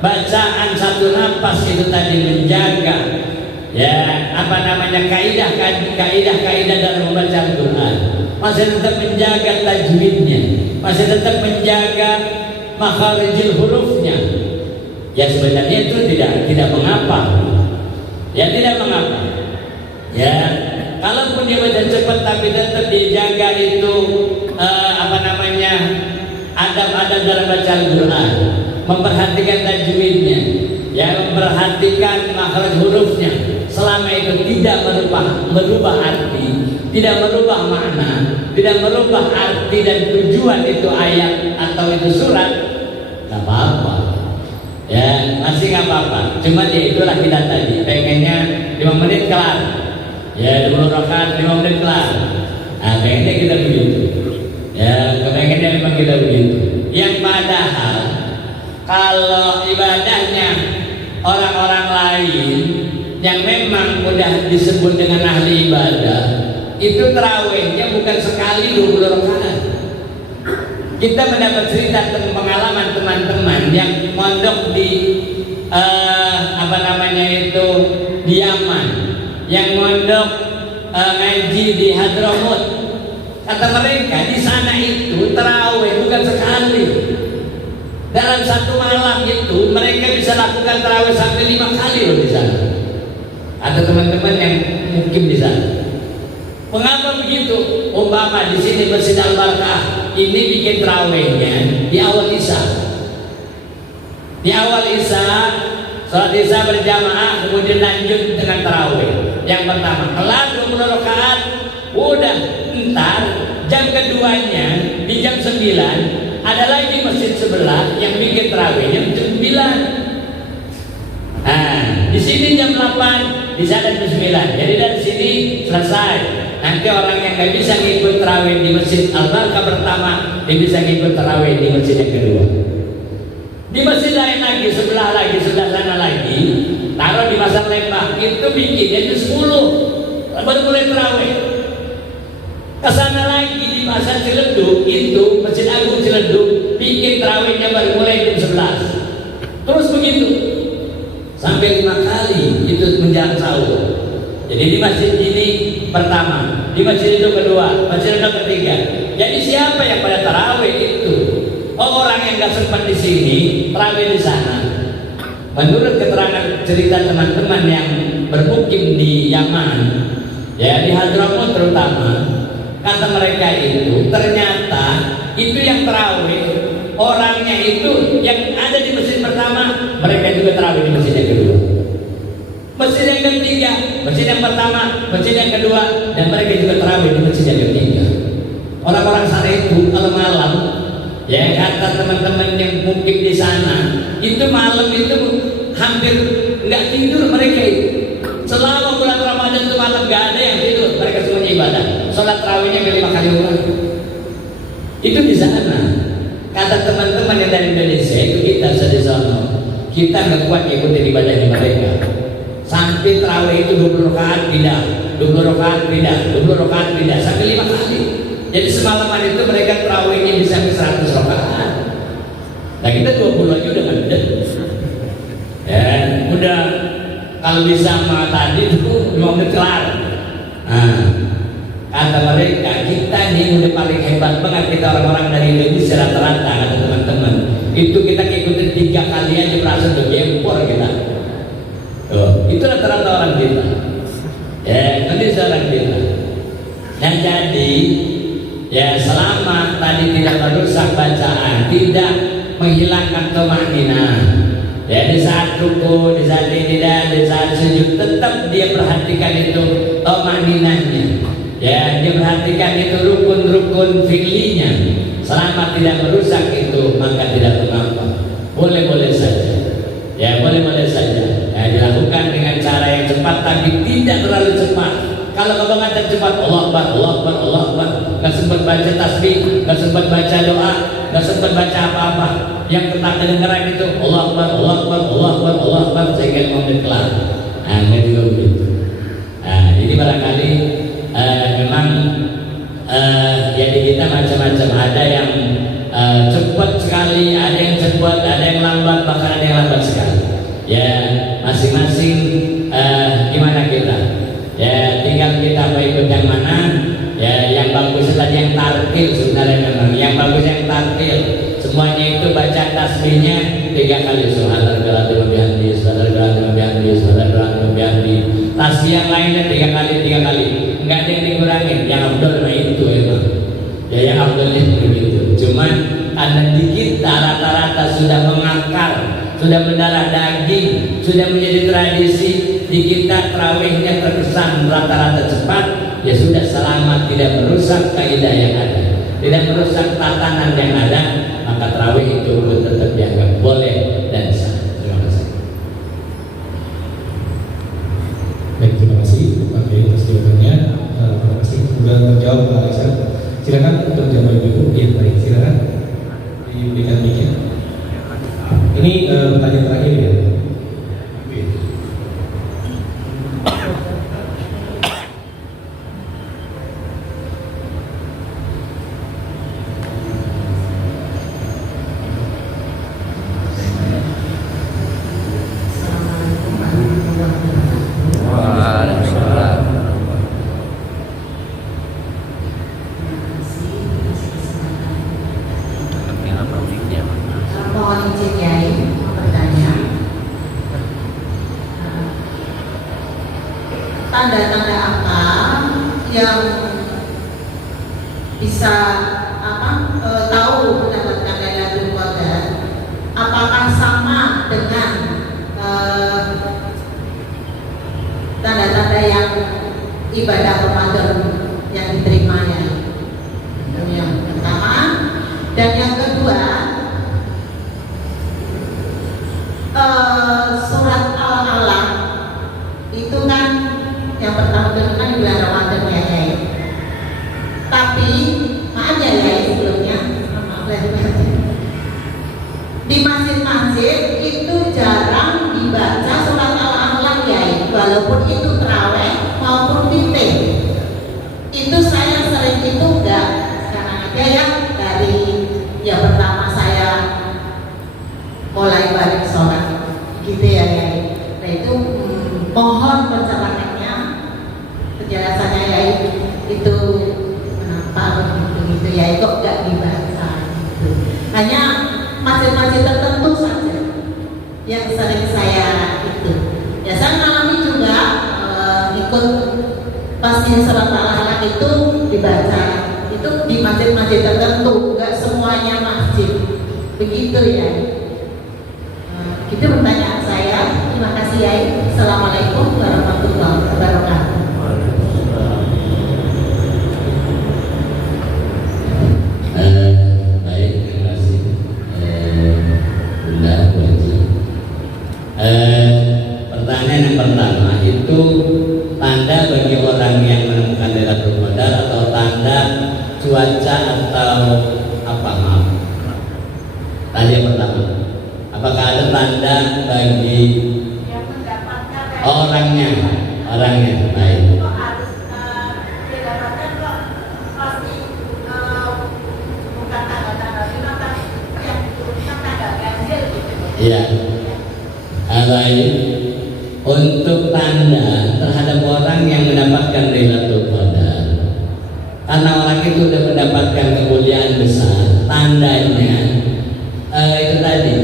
bacaan satu nafas itu tadi menjaga, ya, kaidah dalam membaca Al-Quran, masih tetap menjaga tajwidnya, masih tetap menjaga makharijul hurufnya, ya, sebenarnya itu tidak mengapa, ya, tidak mengapa, ya. Kalaupun dia baca cepat tapi tetap dijaga itu adab-adab dalam baca Al-Quran, memperhatikan tajwidnya, ya, memperhatikan makhraj hurufnya, selama itu tidak merubah arti, tidak merubah makna, tidak merubah arti dan tujuan itu ayat atau itu surat, nggak apa-apa, ya, masih nggak apa-apa. Cuma ya itulah kita tadi pengennya 5 menit kelar, ya, 20 rakaat 5 menit kelar. Nah, pengennya kita begitu, ya, kepengennya memang kita begitu. Yang padahal kalau ibadahnya orang-orang lain yang memang sudah disebut dengan ahli ibadah, itu tarawihnya bukan sekali 20 rakaat. Kita mendapat cerita tentang pengalaman teman-teman yang mondok di di Yaman, yang mondok ngaji di Hadramut. Kata mereka di sana itu tarawih bukan sekali. Dalam satu malam itu mereka bisa lakukan tarawih sampai 5 kali loh di sana. Ada teman-teman yang mungkin di sana. Mengapa begitu? Umpama di sini Masjid Al-Barakah ini bikin tarawihnya di awal Isya. Di awal Isya, sholat Isya berjamaah, kemudian lanjut dengan tarawih. Yang pertama, kelar 20 rakaat, udah entar jam keduanya di jam 9 ada lagi masjid sebelah yang bikin tarawihnya jam 9. Nah, di sini jam 8, di sana jam 9. Jadi dari sini selesai. Nanti orang yang nggak bisa ngikut tarawih di Masjid Al-Barakah pertama, dia bisa ngikut tarawih di masjid yang kedua. Di masjid lain lagi, sebelah sana lagi, taruh di Pasar Lembang, itu bikinnya jam 10, baru mulai tarawih. Kesana lagi di Pasar Ciledug, itu Masjid Agung Ciledug, bikin tarawihnya baru mulai jam 11. Terus begitu sampai 5 kali itu menjelang sahur. Jadi di masjid ini pertama, di masjid itu kedua, masjid itu ketiga. Jadi siapa yang pada tarawih itu? Oh, orang yang nggak sempat di sini, tarawih di sana. Menurut keterangan cerita teman-teman yang bermukim di Yaman, ya di Hadramut terutama, kata mereka itu ternyata itu yang tarawih orangnya itu yang ada di masjid pertama, mereka juga tarawih di masjid yang kedua. Masjid yang ketiga, masjid yang pertama, masjid yang kedua, dan mereka juga tarawih di masjid yang ketiga. Orang-orang sana itu kalau malam, ya kata teman-teman yang mungkin di sana, itu malam itu hampir nggak tidur mereka itu. Selama bulan Ramadan itu malam nggak ada yang tidur, mereka semuanya ibadah. Sholat tarawihnya 5 kali ulang. Itu di sana. Kata teman-teman yang dari Indonesia itu kita di sana, kita nggak kuat ikutin ibadahnya mereka. Sampai tarawih itu 20 rakaat pindah, 20 rakaat pindah, 20 rakaat pindah sampai 5 kali. Jadi semalaman itu mereka tarawihnya bisa sampai 100 rakaat. Nah kita 20 aja udah nggak. Ya, udah kalau bisa sama tadi itu mau kelar. Nah, kata mereka kita nih udah paling hebat banget, kita orang-orang dari Indonesia rata-rata kata teman-teman. Itu kita ikutin 3 kali aja merasa udah gempor kita. Itu rata-rata orang kita. Ya, nanti orang kita. Yang jadi, ya selama tadi tidak merusak bacaan, tidak menghilangkan tumanina. Ya di saat ruku, di saat tidak, di saat sujud, tetap dia perhatikan itu tumaninanya. Ya, dia perhatikan itu rukun-rukun fi'linya. Selama tidak merusak itu, maka tidak mengapa. Boleh-boleh saja. Ya, boleh-boleh saja. Ya, dilakukan dengan cara yang cepat tapi tidak terlalu cepat. Kalau kebangetan cepat, Allah Akbar, Allah Akbar, Allah Akbar, nggak sempat baca tasbih, nggak sempat baca doa, nggak sempat baca apa-apa. Yang tetap kedengeran itu Allah Akbar, Allah Akbar, Allah Akbar, Allah Akbar sehingga mau kelar. Nah, itu juga begitu. Nah, jadi barangkali memang jadi kita macam-macam. Ada yang cepat sekali, ada yang cepat, ada yang lambat, bahkan ada yang lambat sekali. Ya, masing-masing gimana kita. Ya, tinggal kita mau ikut yang mana. Ya, yang bagus tadi yang tartil sebenarnya memang. Yang bagus yang tartil. Semuanya itu baca tasbihnya 3 kali. Subhanallah wa bihamdihi, subhanallah wa bihamdihi, subhanallah wa bihamdihi. Tasbih yang lainnya 3 kali, 3 kali. Enggak ada yang dikurangin. Yang afdal mah itu emang. Ya, yang afdalnya begitu. Cuman karena di kita rata-rata sudah mengakar, sudah mendarah daging, sudah menjadi tradisi. Di kita tarawihnya terkesan rata-rata cepat, ya sudah selama tidak merusak kaidah yang ada, tidak merusak tatanan yang ada, maka tarawih itu tetap dianggap boleh dan sah. Terima kasih. Baik, terima kasih Pak Kiai atas jawabannya. Terima kasih sudah terjawab Pak Aisyah. Silakan untuk jawaban dulu. Iya, baik, silakan diberikan mic-nya. Ini pertanyaan terakhir ya. yang bisa tahu mendapatkan Lailatul Qadar, apakah sama dengan tanda-tanda yang ibadah Ramadan yang diterimanya? Itu yang pertama. Dan yang kedua, surat Al-Alaq itu kan yang pertama itu kan di bulan Ramadan ya, Yai. Tapi maaf ya, Yai, sebelumnya di masjid-masjid itu jarang dibaca surat Al-Alaq, Yai, walaupun itu terawih maupun witir. Itu saya sering itu enggak sekarang aja ya, dari yang pertama saya mulai balik sholat gitu ya, Yai. Nah itu mohon pencerahannya, penjelasannya, Yai, itu kenapa begitu ya, kok enggak dibaca gitu. Hanya masjid-masjid tertentu saja yang sering saya itu. Ya saya mengalami juga ikut pasien surat Al-Alaq itu dibaca itu di masjid-masjid tertentu, enggak semuanya masjid begitu ya. Itu pertanyaan saya. Terima kasih, Yai. Assalamualaikum warahmatullahi wabarakatuh. Baik, terima kasih Bunda Haji. Pertanyaan yang pertama itu tanda bagi orang yang menemukan Lailatul Qadar atau tanda cuaca atau apa, maaf. Tadi yang pertama, apakah ada tanda bagi Yang mendapatkan orangnya? Baik. kok harus didapatkan, kok pasti bukan tanda-tanda binatang yang tanda ganjil gitu. Iya. Baik. Untuk tanda terhadap orang yang mendapatkan Lailatul Qadar, karena orang itu sudah mendapatkan kemuliaan besar, tandanya itu tadi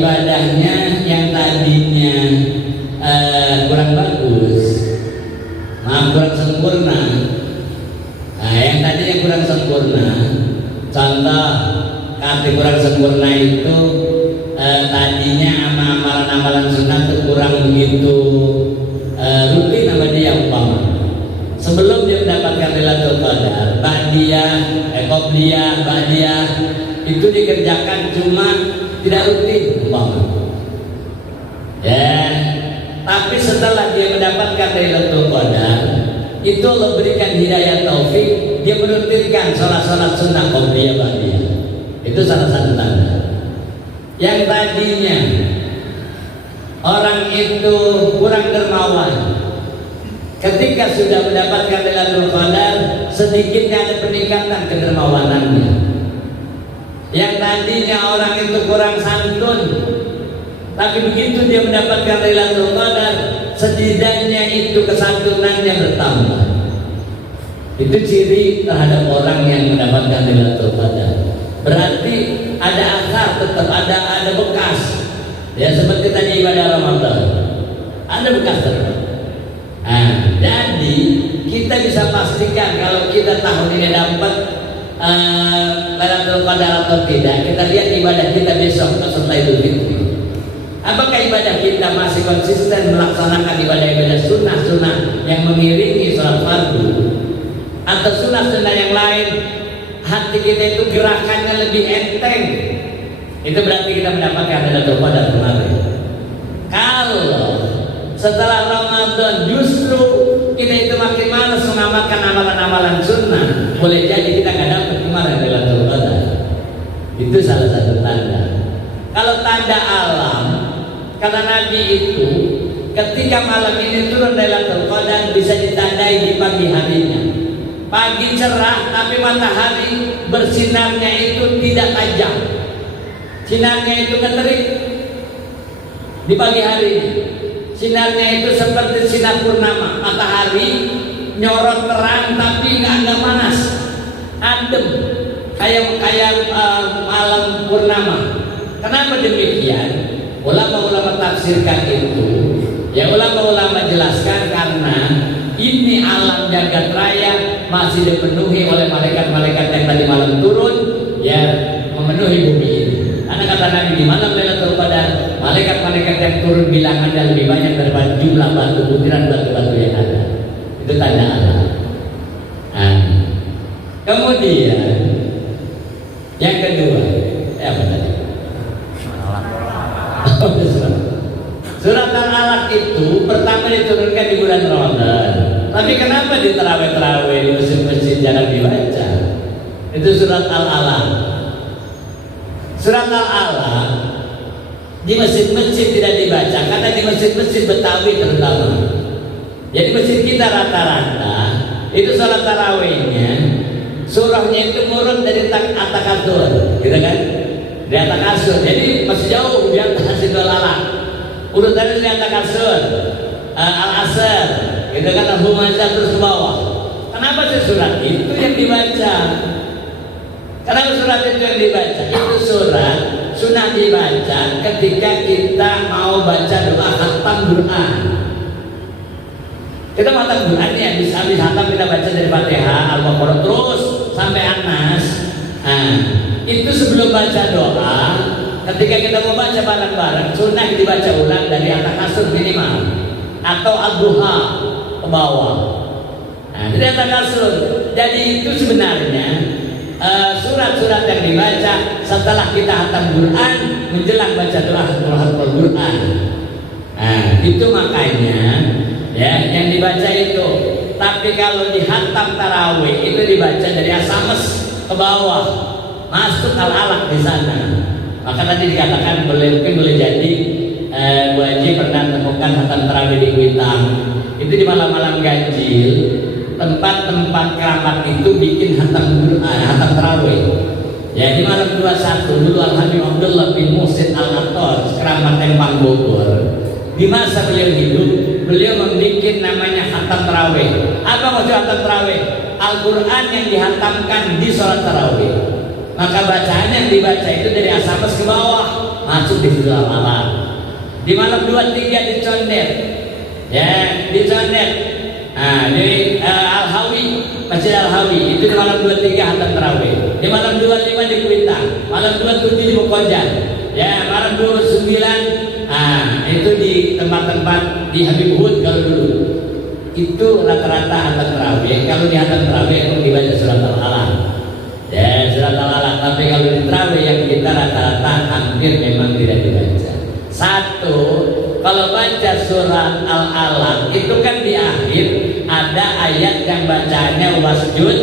ibadahnya yang tadinya kurang bagus, kurang sempurna. Yang tadinya kurang sempurna, contoh kata kurang sempurna itu tadinya amalan-amalan sunnah itu kurang begitu rutin sama dia umpama. Sebelum dia mendapatkan Lailatul Qadar, qobliyah, ba'diyah itu dikerjakan cuma tidak rutin umpama. Ya, tapi setelah dia mendapatkan Lailatul Qadar, itu Allah berikan hidayah taufik, dia merutinkan sholat-sholat sunnah qobliyah, ba'diyah. Itu salah satu tanda. Yang tadinya orang itu kurang dermawan, ketika sudah mendapatkan Lailatul Qadar, sedikitnya ada peningkatan kedermawanannya. Yang tadinya orang itu kurang santun, tapi begitu dia mendapatkan Lailatul Qadar, setidaknya itu kesantunannya bertambah. Itu ciri terhadap orang yang mendapatkan Lailatul Qadar. Berarti ada asar, tetap ada bekas. Ya seperti tadi ibadah Ramadan, ada bekas tetap. Jadi kita bisa pastikan kalau kita tahun ini dapat Lailatul Qadar atau tidak. Kita lihat ibadah kita besok setelah Idul Fitri. Apakah ibadah kita masih konsisten melaksanakan ibadah-ibadah sunnah-sunnah yang mengiringi sholat fardu, atau sunnah-sunnah yang lain? Hati kita itu gerakannya lebih enteng. Itu berarti kita mendapatkan Lailatul Qadar kemarin. Kalau setelah Ramadan justru kita itu makin malas mengamalkan amalan-amalan sunnah, boleh jadi kita nggak dapat kemarin Lailatul Qadar. Itu salah satu tanda. Kalau tanda alam, kata Nabi itu ketika malam ini turun Lailatul Qadar bisa ditandai di pagi harinya. Pagi cerah tapi matahari bersinarnya itu tidak tajam, sinarnya itu ngeterik. Di pagi hari sinarnya itu seperti sinar purnama, matahari nyorot terang tapi nggak panas, adem kayak malam purnama. Kenapa demikian? Ulama-ulama tafsirkan itu, ya ulama-ulama jelaskan karena Ini alam jagat raya masih dipenuhi oleh malaikat-malaikat yang tadi malam turun, ya, memenuhi bumi ini. Karena kata Nabi di malam Lailatul Qadar, malaikat-malaikat yang turun bilangannya lebih banyak daripada jumlah batu, butiran batu-batu yang ada. Itu tanda Allah. Nah, kemudian yang kedua, apa tadi? Surat Al-Alaq itu pertama diturunkan di bulan Ramadan. Tapi kenapa di terawih-terawih di masjid-masjid jarang dibaca? Itu surat Al-Alaq. Surat Al-Alaq di masjid-masjid tidak dibaca karena di masjid-masjid Betawi terutama. Jadi masjid kita rata-rata itu salat tarawihnya, surahnya itu murun dari At-Takatsur, gitu kan? Di At-Takatsur. Jadi masih jauh di atas itu Al-Alaq. Urutannya di At-Takatsur, Al-Asr, gitu kan, Al-Humazah terus ke bawah. Kenapa sih surat itu yang dibaca? Kenapa surat itu yang dibaca? Itu surat sunnah dibaca ketika kita mau baca doa khatam Quran. Kita khatam Quran ya, habis khatam kita baca dari Fatihah, Al-Baqarah terus sampai An-Nas. Nah, itu sebelum baca doa. Ketika kita mau baca bareng-bareng, sunnah dibaca ulang dari At-Takatsur minimal atau Ad-Duha ke bawah. Nah, dari At-Takatsur. Jadi itu sebenarnya surat-surat yang dibaca setelah kita khatam Quran menjelang baca doa Quran. Nah, itu makanya ya yang dibaca itu. Tapi kalau di khatam tarawih itu dibaca dari As-Sames ke bawah, masuk Al-Alaq di sana. Maka tadi dikatakan mungkin boleh jadi Bu Haji pernah temukan khatam tarawih di Kuitang. Itu di malam-malam ganjil, tempat-tempat keramat itu bikin khatam tarawih. Ya di malam 21 dulu Al-Habib Abdullah bin Muhsin Al-Attar, keramat Tempang Bogor. Di masa beliau hidup, beliau membuat namanya khatam tarawih. Apa maksud khatam tarawih? Al-Quran yang dihatamkan di sholat tarawih. Maka bacaan yang dibaca itu dari As-Sames ke bawah, masuk di dalam Al-Alaq. Di malam 23 di Condet, ya di Condet. Nah, di Al-Hawi, Masjid Al-Hawi itu di malam 23 khatam tarawih. Di malam 25 di Kuitang, malam 27 di Bokojan, ya malam 29. Nah, itu di tempat-tempat di Habib Hud kalau dulu. Itu rata-rata khatam tarawih. Kalau di khatam tarawih itu dibaca surat Al-Alaq. Ya surat Al-Alaq. Tapi kalau di tarawih yang kita rata-rata hampir memang tidak dibaca. Satu, kalau baca surat Al-Alaq itu kan di akhir ada ayat yang bacanya wasjud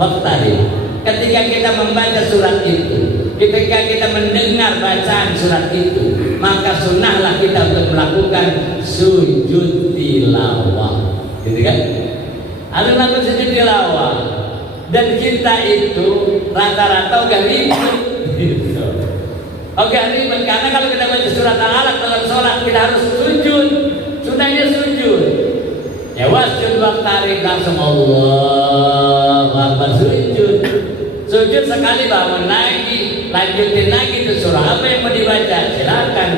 waqtarib. Ketika kita membaca surat itu, ketika kita mendengar bacaan surat itu, maka sunnahlah kita untuk melakukan sujud tilawah, gitu kan? Ada melakukan sujud tilawah. Dan kita itu rata-rata gak ribet gitu. Gak ribet, karena kalau kita baca surat Al-Alaq dalam sholat kita harus sujud. Sunnahnya sujud. Ya wasjud waqtarib, langsung Allahu Akbar, sujud. Sujud sekali bangun lagi, lanjutin lagi itu surah apa yang mau dibaca, silakan.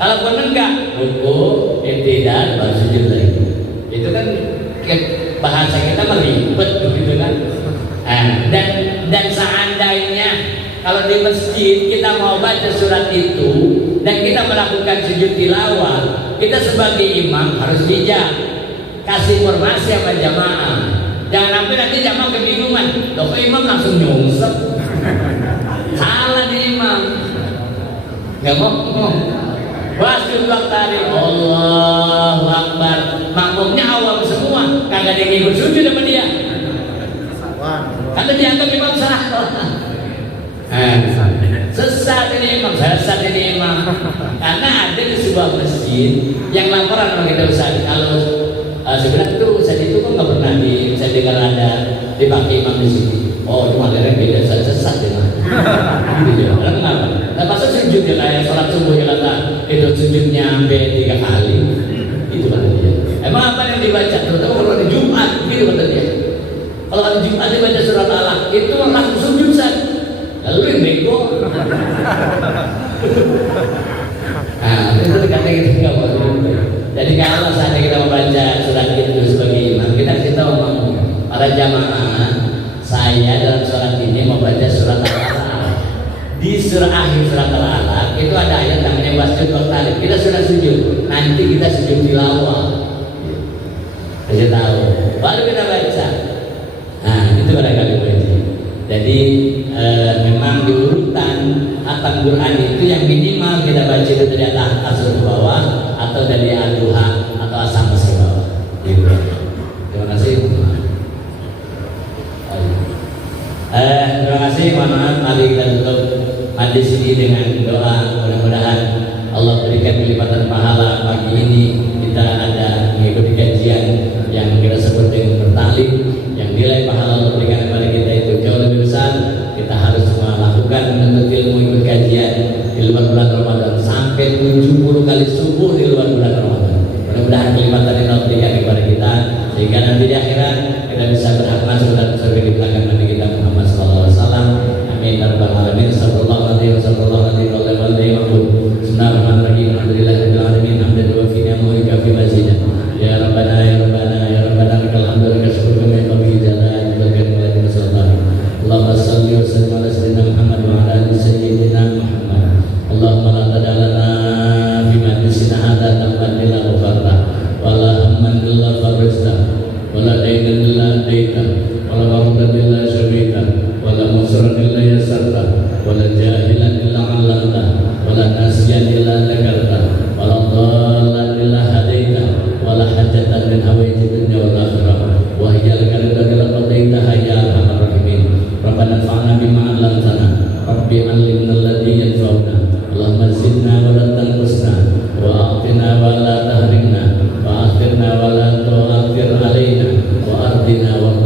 Kalaupun enggak, ruku, i'tidal, baru sujud lagi. Itu kan bahasa kita meribet begitu kan. Dan seandainya kalau di masjid kita mau baca surat itu dan kita melakukan sujud tilawah, kita sebagai imam harus bijak, kasih informasi sama jamaah. Jangan sampai nanti jamaah kebingungan, loh kok imam langsung nyungsep. Salah di imam. Gak mau. Wasjud waqtarib, Allahu Akbar. Makmumnya awam semua, kagak ada yang ikut sujud sama dia. Karena dianggap imam salah. Sesat ini imam, sesat ini imam. Karena ada di sebuah masjid yang laporan sama kita Ustaz, kalau sebenarnya itu Ustaz itu kok nggak pernah saya dengar ada dipakai imam di sini. Oh cuma ada yang beda, sesat ya. Gitu ya. Karena kenapa? Nah masa sujud ya kayak sholat subuh ya itu sujudnya sampai 3 kali. Itu kata dia. Emang apa yang dibaca? Terutama kalau hari Jumat, gitu kata dia. Kalau hari Jumat dibaca surat Al-Alaq, itu langsung sujud Ustaz. Lalu yang bego. Nah, itu dikatakan kita nggak boleh. Jadi kalau saatnya kita membaca surat itu sebagai para jamaah, saya dalam surat ini mau baca surat Al-Alaq. Di surah akhir surat Al-Alaq itu ada ayat namanya wasjud waqtarib. Kita sudah sujud, nanti kita sujud tilawah. Kasih tahu, baru kita baca. Nah, itu barangkali baca. Jadi memang di urutan khatam Quran itu yang minimal kita baca itu dari atas ke bawah atau dari Al-Duha atau As-Samad ke bawah. Gitu. Terima kasih. Terima kasih. Mohon maaf, mari kita tutup majlis ini dengan doa. Mudah-mudahan Allah berikan kelipatan pahala. Pagi ini kita ada mengikuti kajian yang kita sebut dengan bertaklim, yang nilai pahala Allah berikan kepada kita itu jauh lebih besar. Kita harus semua lakukan menuntut ilmu, ikut kajian di luar bulan Ramadan sampai 70 kali subuh di luar bulan Ramadan. Mudah-mudahan kelipatan ini Allah berikan kepada kita sehingga nanti di akhirat kita bisa berhak masuk dan surga di belakang Nabi kita Muhammad SAW. Amin ya rabbal alamin. Sallallahu alaihi wasallam. Bismillahirrahmanirrahim. Alhamdulillahirabbil alamin. Hamdan wa fi ni'mahi kafi mazidah. Ya rabbana ya rabbana ya rabbana lakal hamdu wa lakal syukru min qabli jalali wa karimati wa sallallahu. Allahumma shalli wa sallim ala sayyidina Muhammad wa ala ali sayyidina Muhammad. Allahumma la tad'alana fi majlisina hadza tamman illa ghafarta wa la hamman illa farajta wa la daynan illa adaita wa la maghfiran illa syafaita wa la musran illa yasarta wa la jahilan illa 'allamta wa la nasiyan illa dzakarta wa la dhallan illa hadaita wa la hajatan min hawaiji dunya wal akhirah wa hiya al-karimatu la qadaita ya arhamar rahimin. Rabbana fa'alna bima 'allamtana rabbi 'allimna alladhi yanfa'una Allahumma zidna wa la tanqusna wa a'tina wa la tahrimna wa akhirna wa la tu'athir alaina wa ardina wa